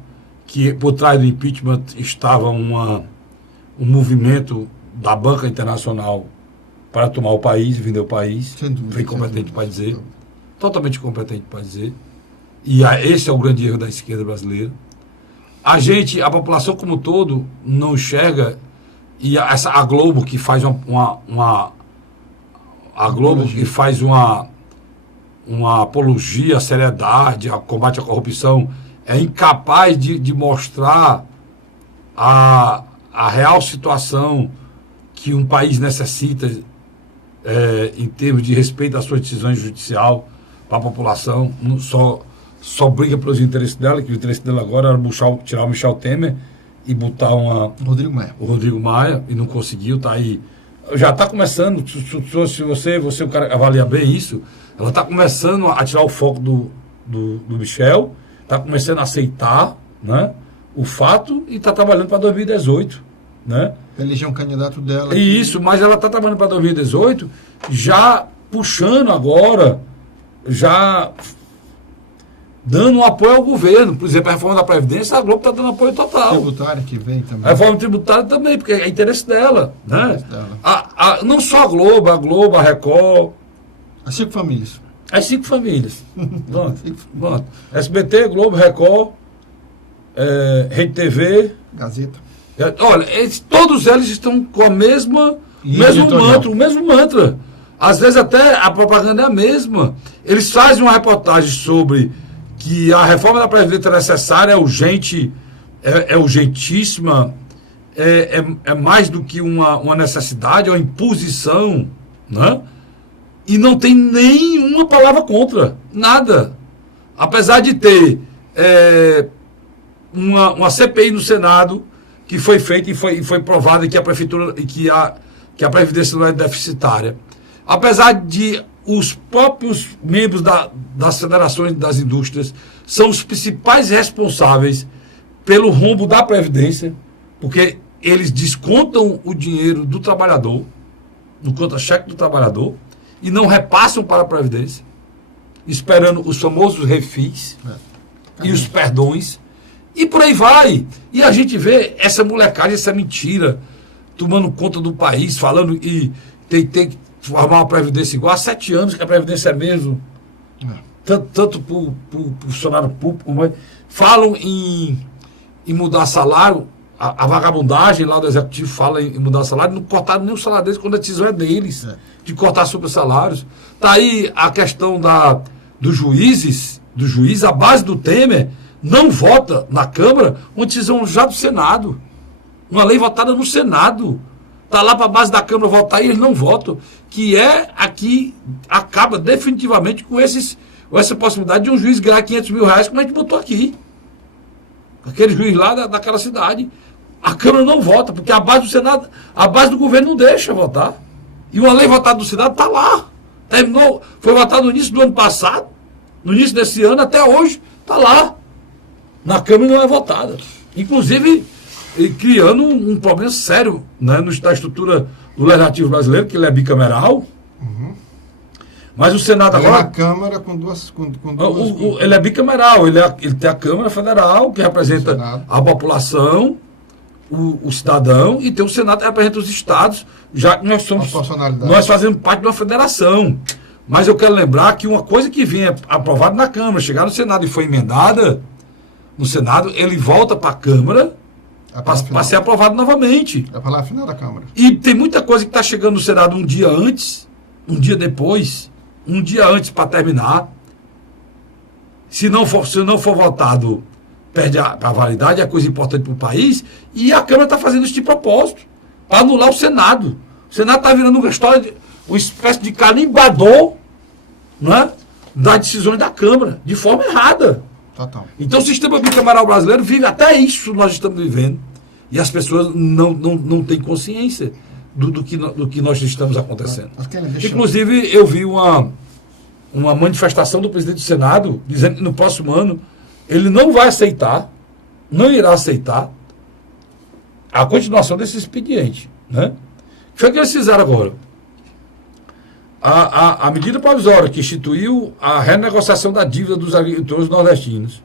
Que por trás do impeachment estava um movimento da banca internacional para tomar o país, vender o país. Foi incompetente para dizer. Totalmente incompetente para dizer. E esse é o grande erro da esquerda brasileira. A população como um todo, não enxerga, e a Globo, que faz uma apologia à seriedade, ao combate à corrupção, é incapaz de mostrar a real situação que um país necessita em termos de respeito às suas decisões judiciais para a população. Só briga pelos interesses dela, que o interesse dela agora era tirar o Michel Temer e botar o Rodrigo Maia, e não conseguiu, tá aí. Já está começando, se você o cara avalia bem isso, ela está começando a tirar o foco do Michel, está começando a aceitar, né, o fato, e está trabalhando para 2018, né? Eleger um candidato dela. Isso, mas ela está trabalhando para 2018, já puxando agora, já dando um apoio ao governo. Por exemplo, a reforma da Previdência, a Globo está dando apoio total. Tributária que vem também. A reforma tributária também, porque é interesse dela, né? Não só a Globo, a Record. As 5 famílias. As 5 famílias. Pronto. SBT, Globo, Record, Rede TV. Gazeta. Olha, todos eles estão com a mesma O mesmo mantra. Às vezes até a propaganda é a mesma. Eles fazem uma reportagem sobre que a reforma da Previdência é necessária, é urgente, é urgentíssima, é mais do que uma necessidade, é uma imposição, né? E não tem nenhuma palavra contra, nada. Apesar de ter uma CPI no Senado que foi feita e foi provada que a prefeitura que a Previdência não é deficitária. Apesar de os próprios membros das federações das indústrias são os principais responsáveis pelo rombo da Previdência, porque eles descontam o dinheiro do trabalhador, no contra-cheque do trabalhador, e não repassam para a Previdência, esperando os famosos refis e os perdões, e por aí vai. E a gente vê essa molecada, essa mentira, tomando conta do país, falando e tem que formar uma Previdência igual há 7 anos, que a Previdência é mesmo. Tanto para o funcionário público, mas falam em mudar salário, a vagabundagem lá do Executivo fala em mudar salário, não cortaram nem o salário deles quando a decisão é deles, de cortar super salários. Está aí a questão dos juízes, a base do Temer não vota na Câmara uma decisão já do Senado. Uma lei votada no Senado. Está lá para a base da Câmara votar e eles não votam. Que aqui acaba definitivamente com essa possibilidade de um juiz ganhar 500 mil reais, como a gente botou aqui. Aquele juiz lá daquela cidade. A Câmara não vota, porque a base do Senado, a base do governo não deixa votar. E uma lei votada do Senado está lá. Terminou, foi votada no início do ano passado, no início desse ano, até hoje, está lá. Na Câmara não é votada. Inclusive, criando um problema sério, né, na estrutura do Legislativo brasileiro, que ele é bicameral. Mas o Senado agora... É uma Câmara com duas... ele é bicameral, ele tem a Câmara Federal, que representa a população, o cidadão, e tem o Senado que representa os estados, já que nós fazemos parte de uma federação. Mas eu quero lembrar que uma coisa que vinha aprovada na Câmara, chegar no Senado e foi emendada, no Senado, ele volta para a Câmara para ser aprovado novamente. É para lá a final da Câmara. E tem muita coisa que está chegando no Senado um dia antes, um dia depois, um dia antes para terminar. Se não for votado, perde a validade, é coisa importante para o país, e a Câmara está fazendo isso de propósito, para anular o Senado. O Senado está virando uma espécie de carimbador, não é, das decisões da Câmara, de forma errada. Total. Então o sistema bicameral brasileiro vive até isso nós estamos vivendo. E as pessoas não têm consciência do que nós estamos acontecendo. Inclusive, eu vi uma manifestação do presidente do Senado dizendo que no próximo ano ele não vai aceitar, não irá aceitar a continuação desse expediente. Né? O que foi que eles fizeram agora? A medida provisória que instituiu a renegociação da dívida dos agricultores nordestinos,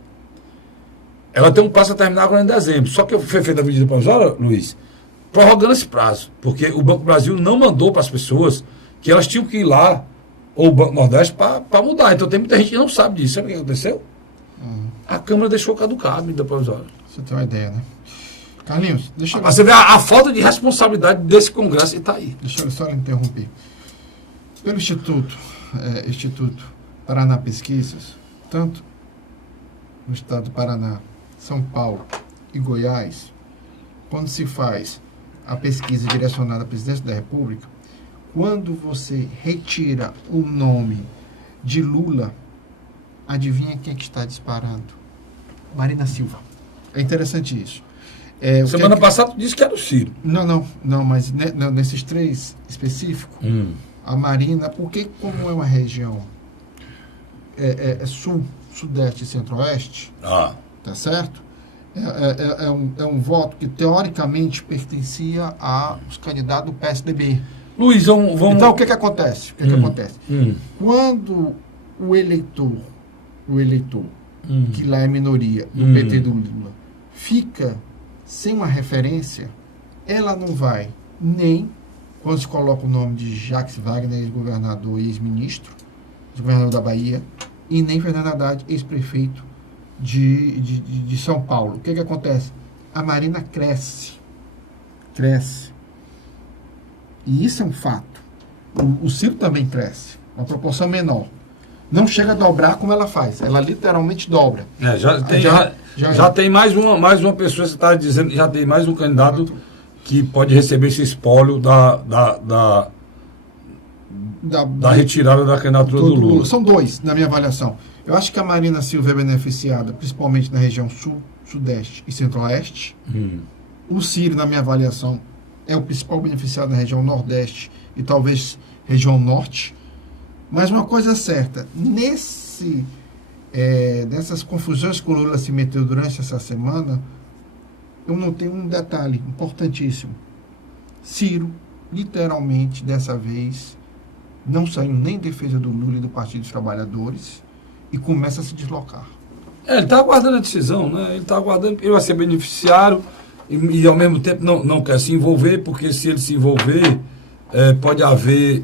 ela tem um prazo a terminar agora em dezembro. Só que foi feita a medida provisória, Luiz, prorrogando esse prazo, porque o Banco do Brasil não mandou para as pessoas que elas tinham que ir lá, ou o Banco Nordeste, para mudar. Então tem muita gente que não sabe disso. Sabe o que aconteceu? A Câmara deixou caducar a medida provisória. Você tem uma ideia, né? Carlinhos, deixa eu... Você vê a falta de responsabilidade desse Congresso e está aí. Deixa eu só interromper. Pelo Instituto Paraná Pesquisas, tanto no estado do Paraná, São Paulo e Goiás, quando se faz a pesquisa direcionada à Presidência da República, quando você retira o nome de Lula, adivinha quem é que está disparando? Marina Silva. É interessante isso. Semana passada tu disse que era o Ciro. Não, mas nesses três específicos, a Marina, porque como é uma região sul, sudeste e centro-oeste, tá certo? É um voto que teoricamente pertencia aos candidatos do PSDB. Luiz, vamos... Então o que acontece? Quando o eleitor que lá é minoria, do PT do Lula, fica sem uma referência, ela não vai nem quando se coloca o nome de Jacques Wagner, ex-governador e ex-ministro, ex-governador da Bahia, e nem Fernando Haddad, ex-prefeito de São Paulo. O que acontece? A Marina cresce. E isso é um fato. O Ciro também cresce, uma proporção menor. Não chega a dobrar como ela faz, ela literalmente dobra. Já tem mais uma pessoa, você está dizendo, já tem mais um candidato que pode receber esse espólio da retirada da candidatura do Lula. São dois, na minha avaliação. Eu acho que a Marina Silva é beneficiada, principalmente na região sul, sudeste e centro-oeste. O Ciro, na minha avaliação, é o principal beneficiado na região nordeste e talvez região norte. Mas uma coisa é certa, nessas confusões que o Lula se meteu durante essa semana, eu notei um detalhe importantíssimo. Ciro, literalmente, dessa vez, não saiu nem em defesa do Lula e do Partido dos Trabalhadores e começa a se deslocar. Ele está aguardando a decisão, né? Ele está aguardando, ele vai ser beneficiário e ao mesmo tempo não quer se envolver, porque se ele se envolver, pode haver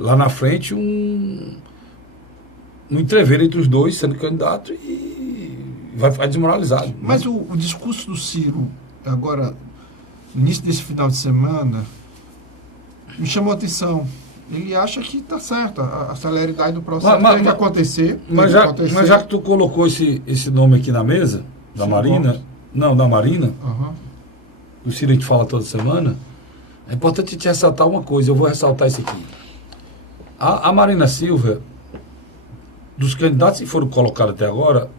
lá na frente um entreveiro entre os dois sendo candidato e vai ficar desmoralizado. Mas o discurso do Ciro, agora, no início desse final de semana, me chamou a atenção. Ele acha que está certo, a celeridade do processo tem que acontecer. Mas já que tu colocou esse nome aqui na mesa, da Marina, o Ciro a gente fala toda semana, é importante te ressaltar uma coisa, eu vou ressaltar isso aqui. A Marina Silva, dos candidatos que foram colocados até agora,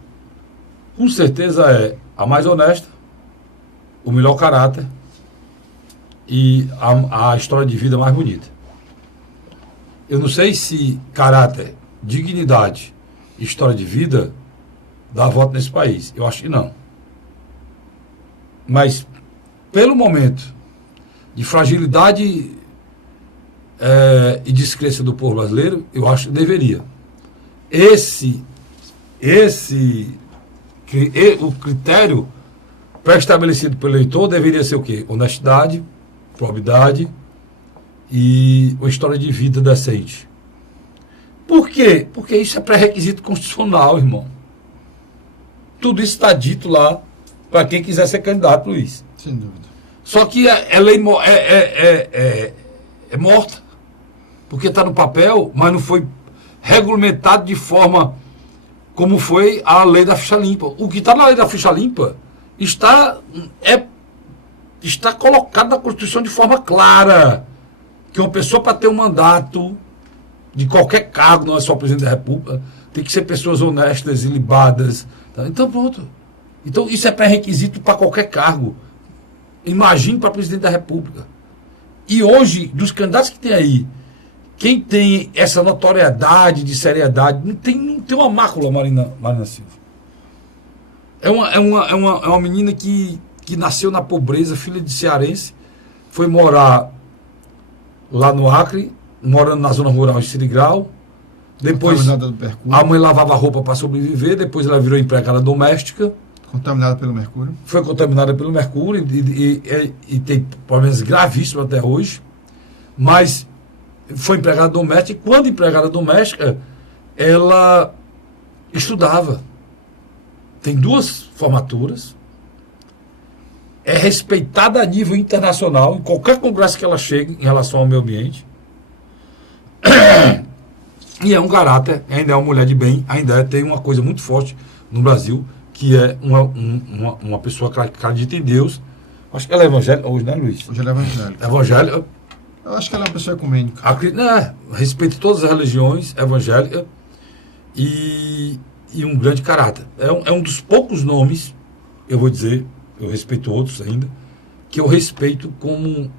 com certeza é a mais honesta, o melhor caráter e a história de vida mais bonita. Eu não sei se caráter, dignidade e história de vida dá voto nesse país. Eu acho que não. Mas, pelo momento de fragilidade e descrença do povo brasileiro, eu acho que deveria. O critério pré-estabelecido pelo eleitor deveria ser o quê? Honestidade, probidade e uma história de vida decente. Por quê? Porque isso é pré-requisito constitucional, irmão. Tudo isso está dito lá para quem quiser ser candidato, Luiz. Sem dúvida. Só que a lei é morta, porque está no papel, mas não foi regulamentado de forma como foi a lei da ficha limpa. O que está na lei da ficha limpa está colocado na Constituição de forma clara, que uma pessoa, para ter um mandato de qualquer cargo, não é só presidente da República, tem que ser pessoas honestas, ilibadas. Tá? Então, pronto. Então, isso é pré-requisito para qualquer cargo. Imagine para presidente da República. E hoje, dos candidatos que tem aí, quem tem essa notoriedade de seriedade, não tem uma mácula, Marina Silva. É uma menina que nasceu na pobreza, filha de cearense, foi morar lá no Acre, morando na zona rural de Sirigrau. Depois, a mãe lavava roupa para sobreviver, depois ela virou empregada doméstica. Contaminada pelo mercúrio. Foi contaminada pelo mercúrio e tem problemas gravíssimos até hoje. Mas foi empregada doméstica e quando empregada doméstica, ela estudava. Tem 2 formaturas. É respeitada a nível internacional, em qualquer congresso que ela chegue em relação ao meio ambiente. E é um caráter, ainda é uma mulher de bem, ainda tem uma coisa muito forte no Brasil, que é uma pessoa que acredita em Deus. Acho que ela é evangélica hoje, né, Luiz? Hoje ela é evangélica. Evangélica. Eu acho que ela é uma pessoa ecumênica. Respeita todas as religiões, evangélica e um grande caráter. É um dos poucos nomes, eu vou dizer, eu respeito outros ainda, que eu respeito como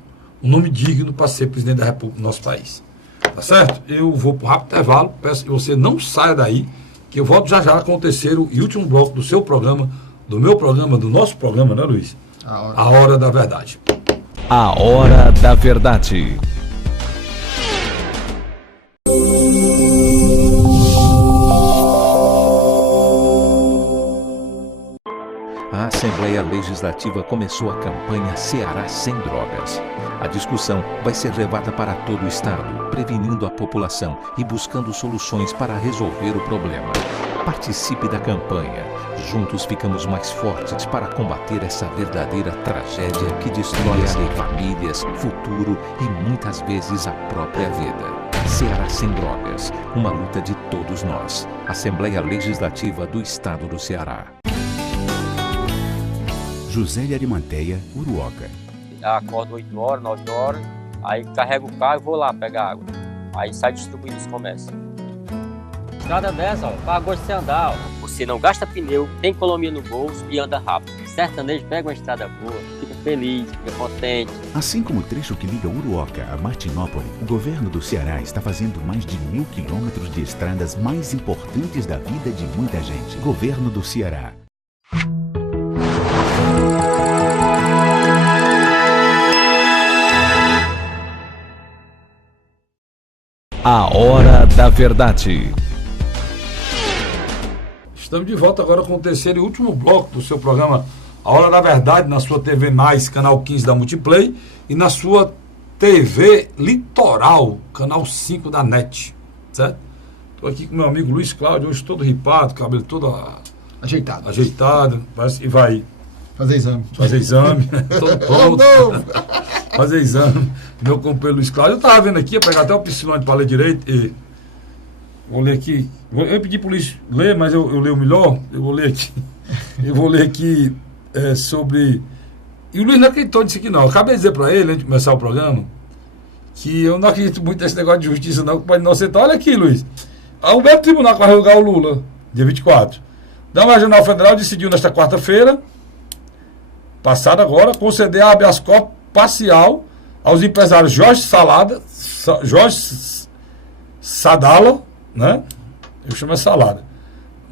um nome digno para ser presidente da República do nosso país. Tá certo? Eu vou para um rápido intervalo, peço que você não saia daí, que eu volto já com o terceiro e último bloco do seu programa, do meu programa, do nosso programa, né, Luiz? A Hora da Verdade. A Hora da Verdade. A Assembleia Legislativa começou a campanha Ceará Sem Drogas. A discussão vai ser levada para todo o estado, prevenindo a população e buscando soluções para resolver o problema. Participe da campanha. Juntos ficamos mais fortes para combater essa verdadeira tragédia que destrói famílias, futuro e muitas vezes a própria vida. Ceará Sem Drogas, uma luta de todos nós. Assembleia Legislativa do Estado do Ceará. José de Arimanteia, Uruoca. Acordo 8 horas, 9 horas, aí carrego o carro e vou lá pegar água. Aí sai distribuindo os comércios. Estrada dessa, ó, para gosto de você andar, ó. Você não gasta pneu, tem economia no bolso e anda rápido. Sertanejo pega uma estrada boa, fica feliz, fica contente. Assim como o trecho que liga Uruoca a Martinópole, o governo do Ceará está fazendo mais de 1.000 quilômetros de estradas mais importantes da vida de muita gente. Governo do Ceará. A Hora da Verdade. Estamos de volta agora com o terceiro e último bloco do seu programa A Hora da Verdade, na sua TV Mais, canal 15 da Multiplay, e na sua TV Litoral, canal 5 da NET, certo? Estou aqui com meu amigo Luiz Cláudio, hoje todo ripado, cabelo todo ajeitado, e vai Fazer exame. todo pronto. Fazer exame. Meu companheiro Luiz Cláudio, eu estava vendo aqui, ia pegar até o Piscilone para ler direito, e vou ler aqui. Eu pedi para o Luiz ler, mas eu leio melhor. Eu vou ler aqui sobre. E o Luiz não acreditou nisso aqui, não. Eu acabei de dizer para ele, antes de começar o programa, que eu não acredito muito nesse negócio de justiça, não, que pode não ser. Olha aqui, Luiz. O mesmo tribunal que vai julgar o Lula, dia 24. Da Regional Federal decidiu nesta quarta-feira, passada agora, conceder a habeas corpus parcial aos empresários Jorge Sadala, né? Eu chamo Salada.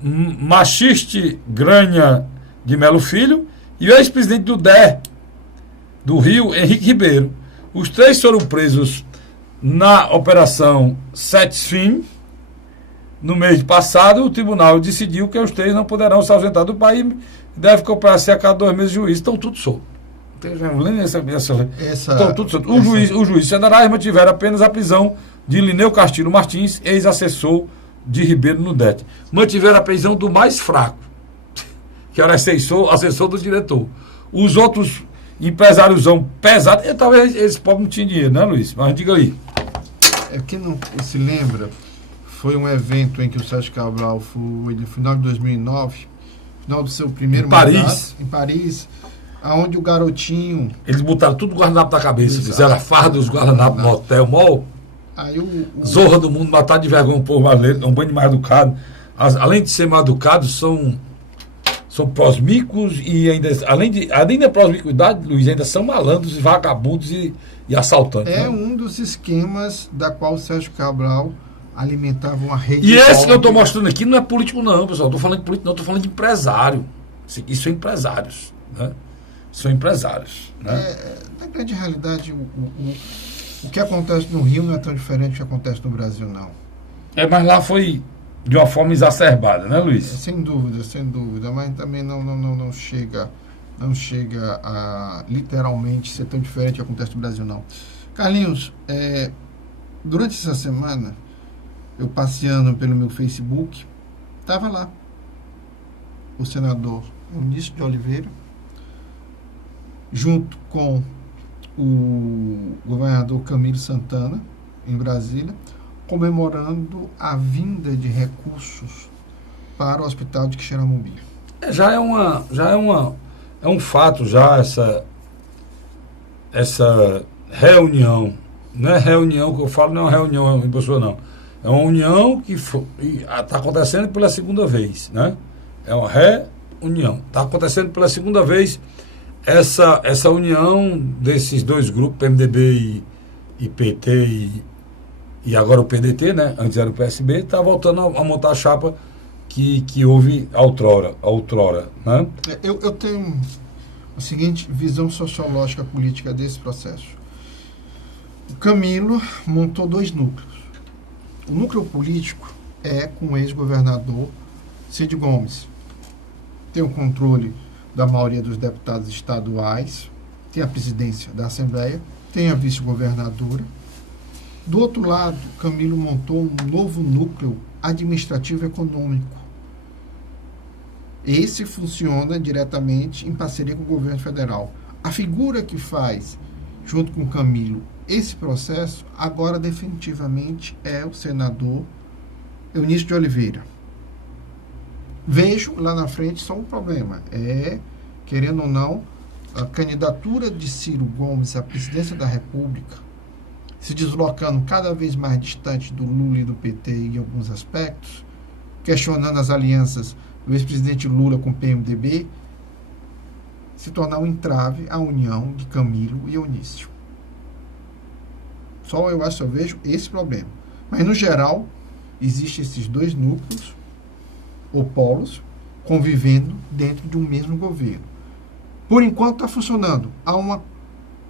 Machiste Granha de Melo Filho e o ex-presidente do DE do Rio, Henrique Ribeiro. Os três foram presos na Operação Setes-Fim. No mês passado, o tribunal decidiu que os três não poderão se ausentar do país e devem comparecer a cada 2 meses de juízo. Estão tudo soltos. Estão tudo soltos. O juiz federais mantiveram apenas a prisão de Lineu Castilho Martins, ex-assessor de Ribeiro no DET. Mantiveram a prisão do mais fraco, que era assessor do diretor. Os outros empresários pesados, talvez eles pobres não tinham dinheiro, né, Luiz? Mas diga aí. Quem não se lembra, foi um evento em que o Sérgio Cabral foi no final de 2009, final do seu primeiro mandato, em Paris, aonde o garotinho... Eles botaram tudo guardanapo na cabeça, fizeram a farra dos guardanapos no hotel, mó zorra do mundo, matar de vergonha um povo brasileiro, um bando mal educado. Além de ser mal educados, são prosmícuos e além da prosmicuidade, Luiz, ainda são malandros e vagabundos e assaltantes. É, né? Um dos esquemas da qual o Sérgio Cabral alimentava uma rede. E esse que eu estou mostrando aqui não é político não, pessoal. Estou falando de político não, estou falando de empresário. Isso são empresários, né? São empresários, né? Na grande realidade, o que acontece no Rio não é tão diferente do que acontece no Brasil, não. Mas lá foi de uma forma exacerbada, né, Luiz? Sem dúvida, mas também não chega a literalmente ser tão diferente do que acontece no Brasil, não. Carlinhos, durante essa semana, eu passeando pelo meu Facebook, estava lá o senador Eunício de Oliveira, junto com o governador Camilo Santana, em Brasília, comemorando a vinda de recursos para o hospital de Quixeramobim. É um fato já essa reunião. Não é reunião que eu falo, não é uma reunião em pessoa, não. É uma união que está acontecendo pela segunda vez, né? É uma reunião. Está acontecendo pela segunda vez essa união desses dois grupos, PMDB e PT e agora o PDT, né? Antes era o PSB, está voltando a montar a chapa que houve outrora, né? Eu tenho a seguinte visão sociológica política desse processo. O Camilo montou 2 núcleos. O núcleo político é com o ex-governador Cid Gomes. Tem o controle da maioria dos deputados estaduais, tem a presidência da Assembleia, tem a vice-governadora. Do outro lado, Camilo montou um novo núcleo administrativo econômico, Esse funciona diretamente em parceria com o governo federal. A figura que faz, junto com o Camilo, esse processo, agora definitivamente é o senador Eunício de Oliveira. Vejo lá na frente só um problema, querendo ou não, a candidatura de Ciro Gomes à presidência da República, se deslocando cada vez mais distante do Lula e do PT em alguns aspectos, questionando as alianças do ex-presidente Lula com o PMDB, se tornar um entrave à união de Camilo e Eunício. Eu vejo esse problema. Mas, no geral, existem esses dois núcleos, ou polos, convivendo dentro de um mesmo governo. Por enquanto está funcionando. Há uma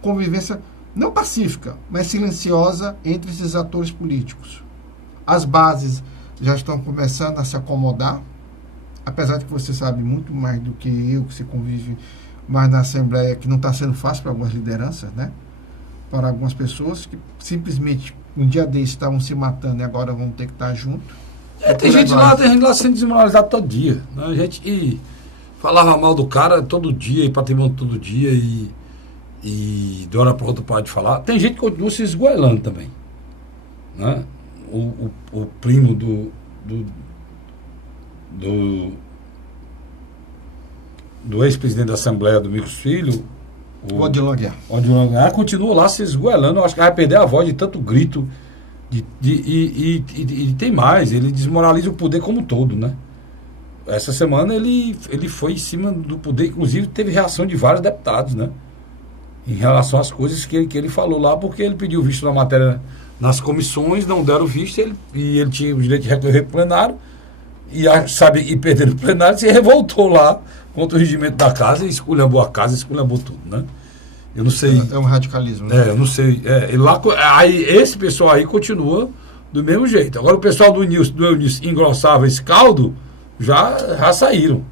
convivência não pacífica, mas silenciosa entre esses atores políticos. As bases já estão começando a se acomodar, apesar de que você sabe muito mais do que eu, que se convive mais na Assembleia, que não está sendo fácil para algumas lideranças, né? Para algumas pessoas que simplesmente um dia desses estavam se matando e agora vão ter que estar junto. Tem gente lá sendo desmoralizada todo dia, né? A gente falava mal do cara todo dia, e patrimônio todo dia, e de hora para outra pode falar. Tem gente que continua se esgoelando também, né? O primo do ex-presidente da Assembleia, Domingos Filho, o Odilon Aguiar, continua lá se esgoelando. Eu acho que vai perder a voz de tanto grito. E tem mais, ele desmoraliza o poder como um todo, né? Essa semana ele foi em cima do poder, inclusive teve reação de vários deputados, né? Em relação às coisas que ele falou lá, porque ele pediu visto na matéria nas comissões, não deram visto, e ele tinha o direito de recorrer para o plenário, e perder o plenário, se revoltou lá contra o regimento da casa, e esculhambou a casa, esculhambou tudo, né? Eu não sei. É um radicalismo, né? Eu não sei. Aí esse pessoal aí continua do mesmo jeito. Agora o pessoal do Eunício engrossava esse caldo, já saíram,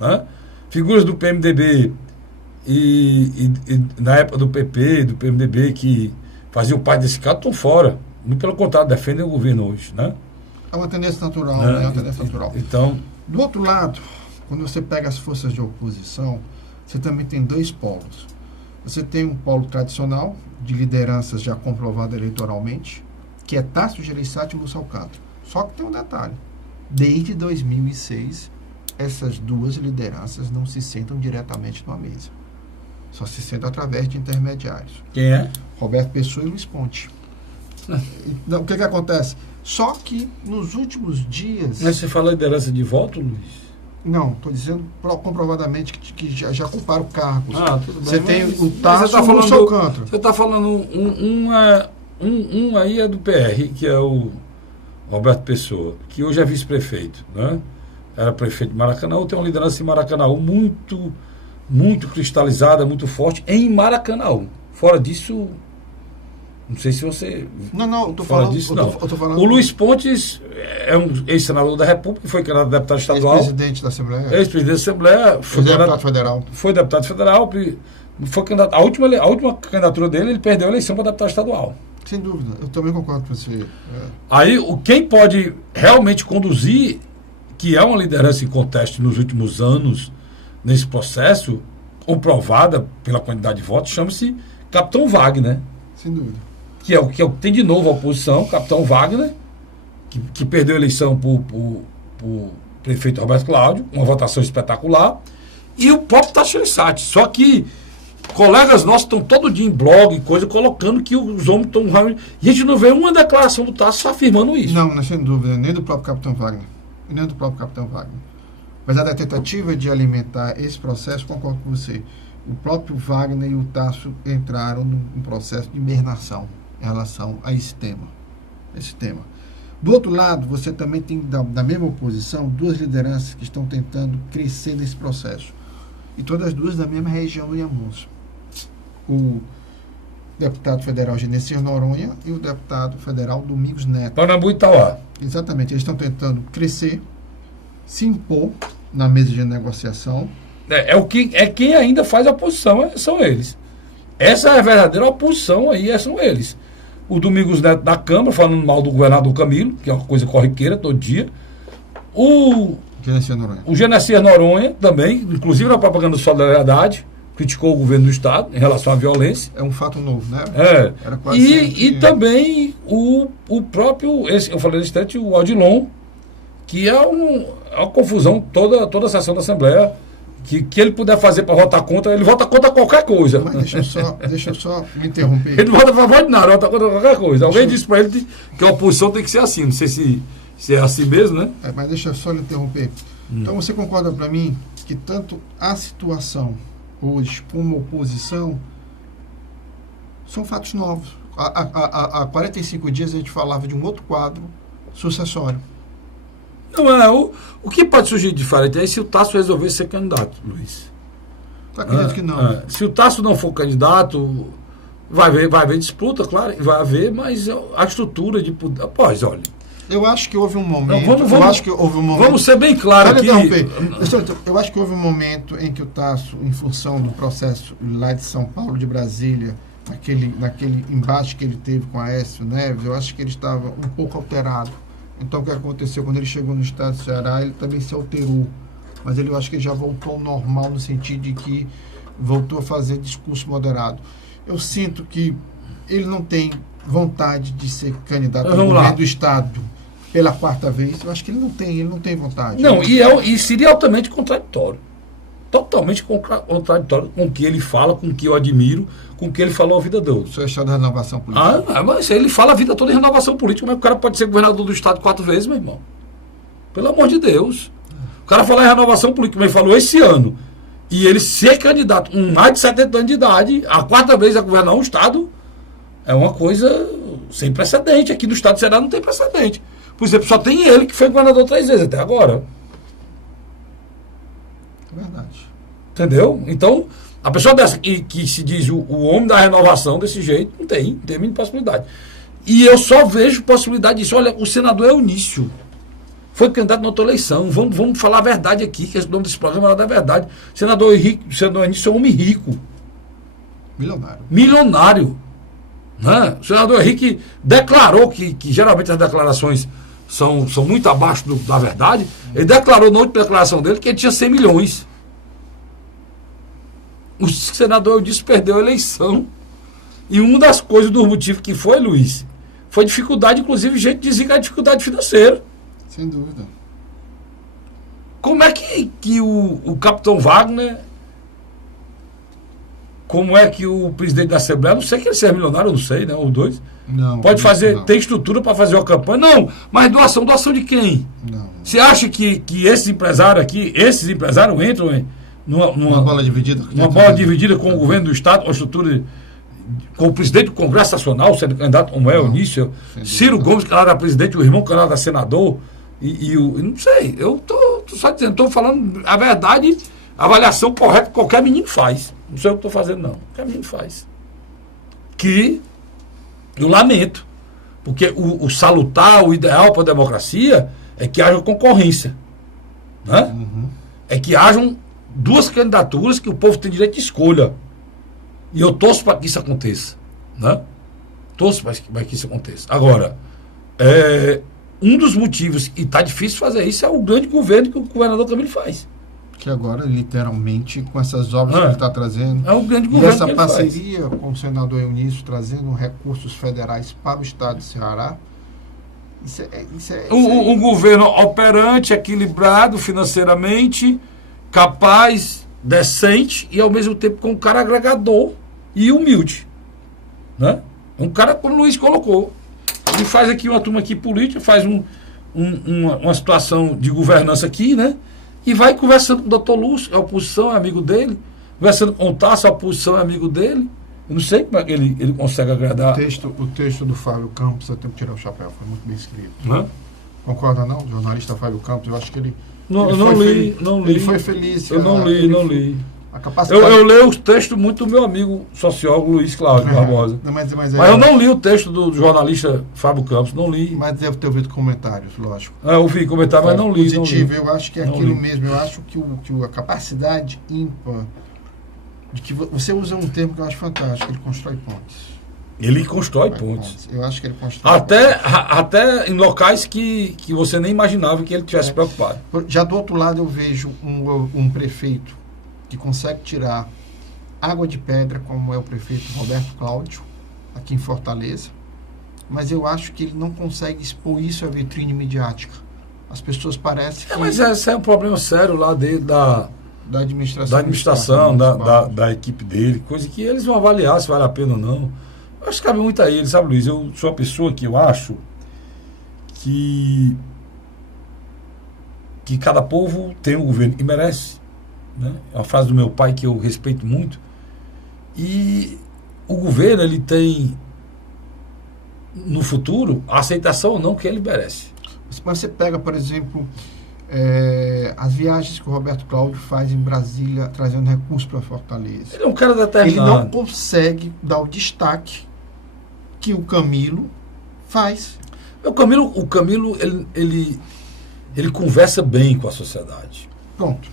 né? Figuras do PMDB e na época do PP, do PMDB, que faziam parte desse caldo, estão fora. Muito pelo contrário, defendem o governo hoje, né? É uma tendência natural, né? É uma tendência natural. Então, do outro lado, quando você pega as forças de oposição, você também tem dois polos. Você tem um polo tradicional, de lideranças já comprovadas eleitoralmente, que é Tasso Gereissati e Lúcio Alcântara. Só que tem um detalhe. Desde 2006, essas duas lideranças não se sentam diretamente numa mesa. Só se sentam através de intermediários. Quem é? Roberto Pessoa e Luiz Ponte. Então, o que acontece? Só que nos últimos dias... Mas você fala liderança de voto, Luiz? Não, estou dizendo comprovadamente que já comparo cargos. Tudo bem. Você tem o Tasso e o Lúcio Alcântara. Você está falando um aí é do PR, que é o Roberto Pessoa, que hoje é vice-prefeito, né? Era prefeito de Maracanã, tem uma liderança em Maracanã muito, muito cristalizada, muito forte em Maracanã. Fora disso, não sei se você... Não, eu tô falando disso, não. O Luiz Pontes é um ex-senador da República, foi candidato a deputado estadual. Ex-presidente da Assembleia. Ex-presidente da Assembleia. Foi deputado federal. Foi deputado federal. Foi candidato, a última candidatura dele, ele perdeu a eleição para deputado estadual. Sem dúvida, eu também concordo com você. Aí, quem pode realmente conduzir, que é uma liderança em conteste nos últimos anos, nesse processo, comprovada pela quantidade de votos, chama-se Capitão Wagner. Sem dúvida. Que é o que tem de novo a oposição, Capitão Wagner, que perdeu a eleição por prefeito Roberto Cláudio, uma votação espetacular, e o próprio Tasso Gereissati. Só que colegas nossos estão todo dia em blog e coisa, colocando que os homens estão... E a gente não vê uma declaração do Tasso afirmando isso. Não, sem dúvida, nem do próprio Capitão Wagner. Apesar da tentativa de alimentar esse processo, concordo com você. O próprio Wagner e o Tasso entraram num processo de hibernação em relação a esse tema. Do outro lado, você também tem, da mesma oposição, duas lideranças que estão tentando crescer nesse processo. E todas as duas da mesma região do Inhamuns. O deputado federal Genésio Noronha e o deputado federal Domingos Neto. Panambu e Itauá. Exatamente. Eles estão tentando crescer, se impor na mesa de negociação. Quem ainda faz a oposição, são eles. Essa é a verdadeira oposição aí, são eles. O Domingos Neto da Câmara, falando mal do governador Camilo, que é uma coisa corriqueira todo dia. O O Genesias Noronha também, inclusive na propaganda do Solidariedade, criticou o governo do Estado em relação à violência. É um fato novo, né? Era quase e também o próprio, eu falei nesse instante, o Odilon, que é uma confusão toda a sessão da Assembleia, que ele puder fazer para votar contra, ele vota contra qualquer coisa. Mas deixa eu só me interromper. Ele não vota a favor de nada, ele vota contra qualquer coisa. Alguém disse para ele que a oposição tem que ser assim, não sei se é assim mesmo, né? Mas deixa eu só lhe interromper. Então você concorda para mim que tanto a situação hoje como a oposição são fatos novos. Há 45 dias a gente falava de um outro quadro sucessório. Não, o que pode surgir de diferente é se o Tasso resolver ser candidato, Luiz. Eu acredito que não. Se o Tasso não for candidato, vai haver disputa, claro, vai haver, mas a estrutura de poder. Pois, olha. Eu acho que houve um momento. Vamos ser bem claros aqui. Eu acho que houve um momento em que o Tasso, em função do processo lá de São Paulo, de Brasília, naquele embate que ele teve com Aécio Neves, eu acho que ele estava um pouco alterado. Então, o que aconteceu? Quando ele chegou no estado do Ceará, ele também se alterou. Mas eu acho que ele já voltou ao normal, no sentido de que voltou a fazer discurso moderado. Eu sinto que ele não tem vontade de ser candidato ao governo do estado pela 4ª vez. Eu acho que ele não tem vontade. Não, e seria altamente contraditório. Totalmente contraditório com o que ele fala, com o que eu admiro, com o que ele falou a vida dele. O senhor está da renovação política? Mas ele fala a vida toda em renovação política, mas o cara pode ser governador do estado 4 vezes, meu irmão. Pelo amor de Deus. O cara fala em renovação política, mas ele falou esse ano. E ele ser candidato com mais de 70 anos de idade, a 4ª vez a governar um estado, é uma coisa sem precedente. Aqui no estado do Ceará não tem precedente. Por exemplo, só tem ele que foi governador 3 vezes até agora. Verdade. Entendeu? Então, a pessoa dessa que se diz o homem da renovação desse jeito, não tem a mínima possibilidade. E eu só vejo possibilidade disso. Olha, o senador Eunício foi candidato na outra eleição. Vamos falar a verdade aqui, que o nome desse programa é da verdade. O senador Eunício é um homem rico. Milionário. Né? O senador Henrique declarou que geralmente as declarações são muito abaixo da verdade. Ele declarou na última declaração dele que ele tinha 100 milhões. O senador Eunício perdeu a eleição. E uma das coisas, dos motivos que foi, Luiz, foi dificuldade, inclusive, gente dizia que era dificuldade financeira. Sem dúvida. Como é que o capitão Wagner, como é que o presidente da Assembleia, não sei que ele seja milionário, eu não sei, né? Ou dois. Não. Pode fazer, não. Tem estrutura para fazer uma campanha? Não, mas doação de quem? Não. Você acha que esses empresários entram numa bola dividida? Uma bola dividida com o governo do Estado, uma estrutura com o presidente do Congresso Nacional, sendo candidato como é o Eunício, Ciro Gomes, que era presidente, o irmão que era senador, e não sei, eu tô só dizendo, estou falando a verdade, a avaliação correta que qualquer menino faz. Não sei o que estou fazendo, não. Qualquer menino faz. Que eu lamento. Porque o salutar, o ideal para a democracia é que haja concorrência. Né? Uhum. É que hajam 2 candidaturas que o povo tem direito de escolha. E eu torço para que isso aconteça. Né? Torço para que isso aconteça. Agora, um dos motivos, e está difícil fazer isso, é o grande governo que o governador Camilo faz. Que agora, literalmente, com essas obras que ele está trazendo, é um grande e governo essa que parceria com o senador Eunício, trazendo recursos federais para o estado de Ceará, um governo operante, equilibrado financeiramente, capaz, decente e ao mesmo tempo com um cara agregador e humilde, né? Um cara como o Luiz colocou, ele faz aqui uma turma aqui política, faz uma situação de governança aqui, né? E vai conversando com o doutor Lúcio, a oposição é amigo dele, conversando com o Tasso, a oposição é amigo dele. Eu não sei como é que ele consegue agradar. O texto do Fábio Campos, eu tenho que tirar o chapéu, foi muito bem escrito. Não? Concorda não? O jornalista Fábio Campos, eu acho que ele... Não li. Ele foi feliz. Eu não li. A capacidade... Eu leio os textos muito do meu amigo sociólogo Luiz Cláudio Barbosa. Mas eu não li o texto do jornalista Fábio Campos, não li. Mas deve ter ouvido comentários, lógico. Eu ouvi comentário, mas não li. Positivo, eu acho que é aquilo mesmo. Eu acho que a capacidade ímpar de que você usa um termo que eu acho fantástico, ele constrói pontes. Ele constrói pontes. Eu acho que ele constrói Até em locais que você nem imaginava que ele tivesse preocupado. Já do outro lado eu vejo um prefeito que consegue tirar água de pedra, como é o prefeito Roberto Cláudio, aqui em Fortaleza, mas eu acho que ele não consegue expor isso à vitrine midiática. As pessoas parecem que... Mas esse é um problema sério lá dentro da administração, da equipe dele, coisa que eles vão avaliar se vale a pena ou não. Eu acho que cabe muito a ele, sabe, Luiz? Eu sou uma pessoa que eu acho que cada povo tem um governo que merece, né? É uma frase do meu pai que eu respeito muito. E o governo, ele tem no futuro a aceitação ou não que ele merece. Mas você pega, por exemplo, as viagens que o Roberto Cláudio faz em Brasília, trazendo recursos para Fortaleza. Ele é um cara determinado. Ele não consegue dar o destaque que o Camilo faz. O Camilo ele conversa bem com a sociedade. Pronto.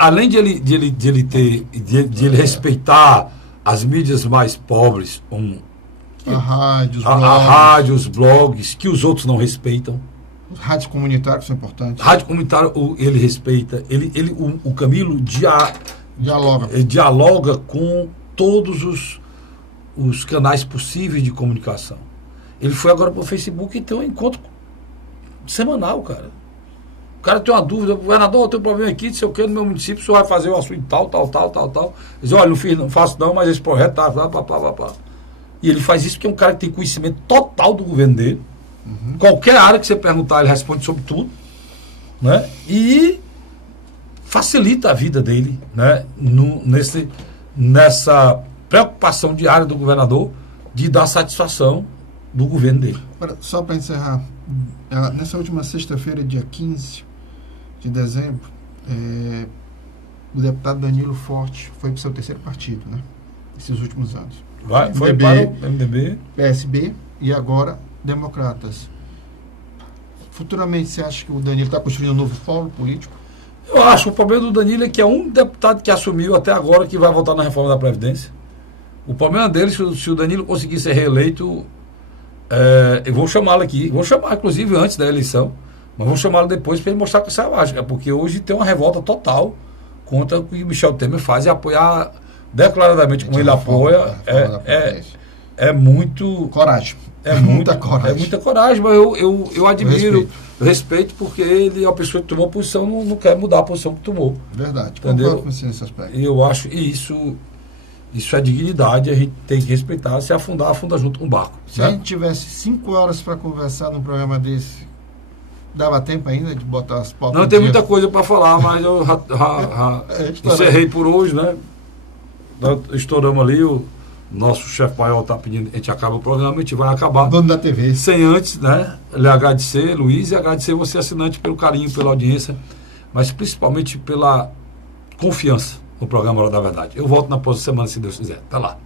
Além de ele respeitar as mídias mais pobres, A rádio, os blogs, que os outros não respeitam. Os rádios comunitários são importantes. Rádio comunitário ele respeita. O Camilo dialoga com todos os canais possíveis de comunicação. Ele foi agora para o Facebook e tem um encontro semanal, cara. O cara tem uma dúvida, governador, eu tenho um problema aqui, não sei o que, no meu município, o senhor vai fazer o assunto tal. Diz, olha, não faço não, mas esse projeto tá, pá. E ele faz isso porque é um cara que tem conhecimento total do governo dele. Uhum. Qualquer área que você perguntar, ele responde sobre tudo, né? E facilita a vida dele, né? Nessa preocupação diária do governador de dar satisfação do governo dele. Só para encerrar, nessa última sexta-feira, dia 15 de dezembro, o deputado Danilo Forte foi para o seu terceiro partido, né? Esses últimos anos. Foi para o MDB, PSB e agora Democratas. Futuramente, você acha que o Danilo está construindo um novo polo político? Eu acho. O problema do Danilo é que é um deputado que assumiu até agora que vai votar na reforma da Previdência. O problema dele, se o Danilo conseguir ser reeleito, eu vou chamá-lo aqui. Vou chamar, inclusive, antes da eleição. Mas vou chamá-lo depois para ele mostrar que isso é mágica. Porque hoje tem uma revolta total contra o que o Michel Temer faz e apoiar declaradamente como ele apoia. É muito... Coragem. É muita coragem. É muita coragem, mas eu admiro, respeito, porque ele é uma pessoa que tomou posição, não quer mudar a posição que tomou. Verdade. Entendeu? Nesse aspecto. E eu acho que isso é dignidade, a gente tem que respeitar. Se afundar, afunda junto com o barco. Se a gente tivesse 5 horas para conversar num programa desse, dava tempo ainda de botar as pautas? Não, tem muita coisa para falar, mas eu encerrei por hoje, né? Estouramos ali, o nosso chefe maior está pedindo, a gente acaba o programa, a gente vai acabar. Dono da TV. Sem antes, né? Lhe agradecer, Luiz, e agradecer você, assinante, pelo carinho, pela audiência, mas principalmente pela confiança no programa Hora da Verdade. Eu volto na próxima semana, se Deus quiser. Até lá.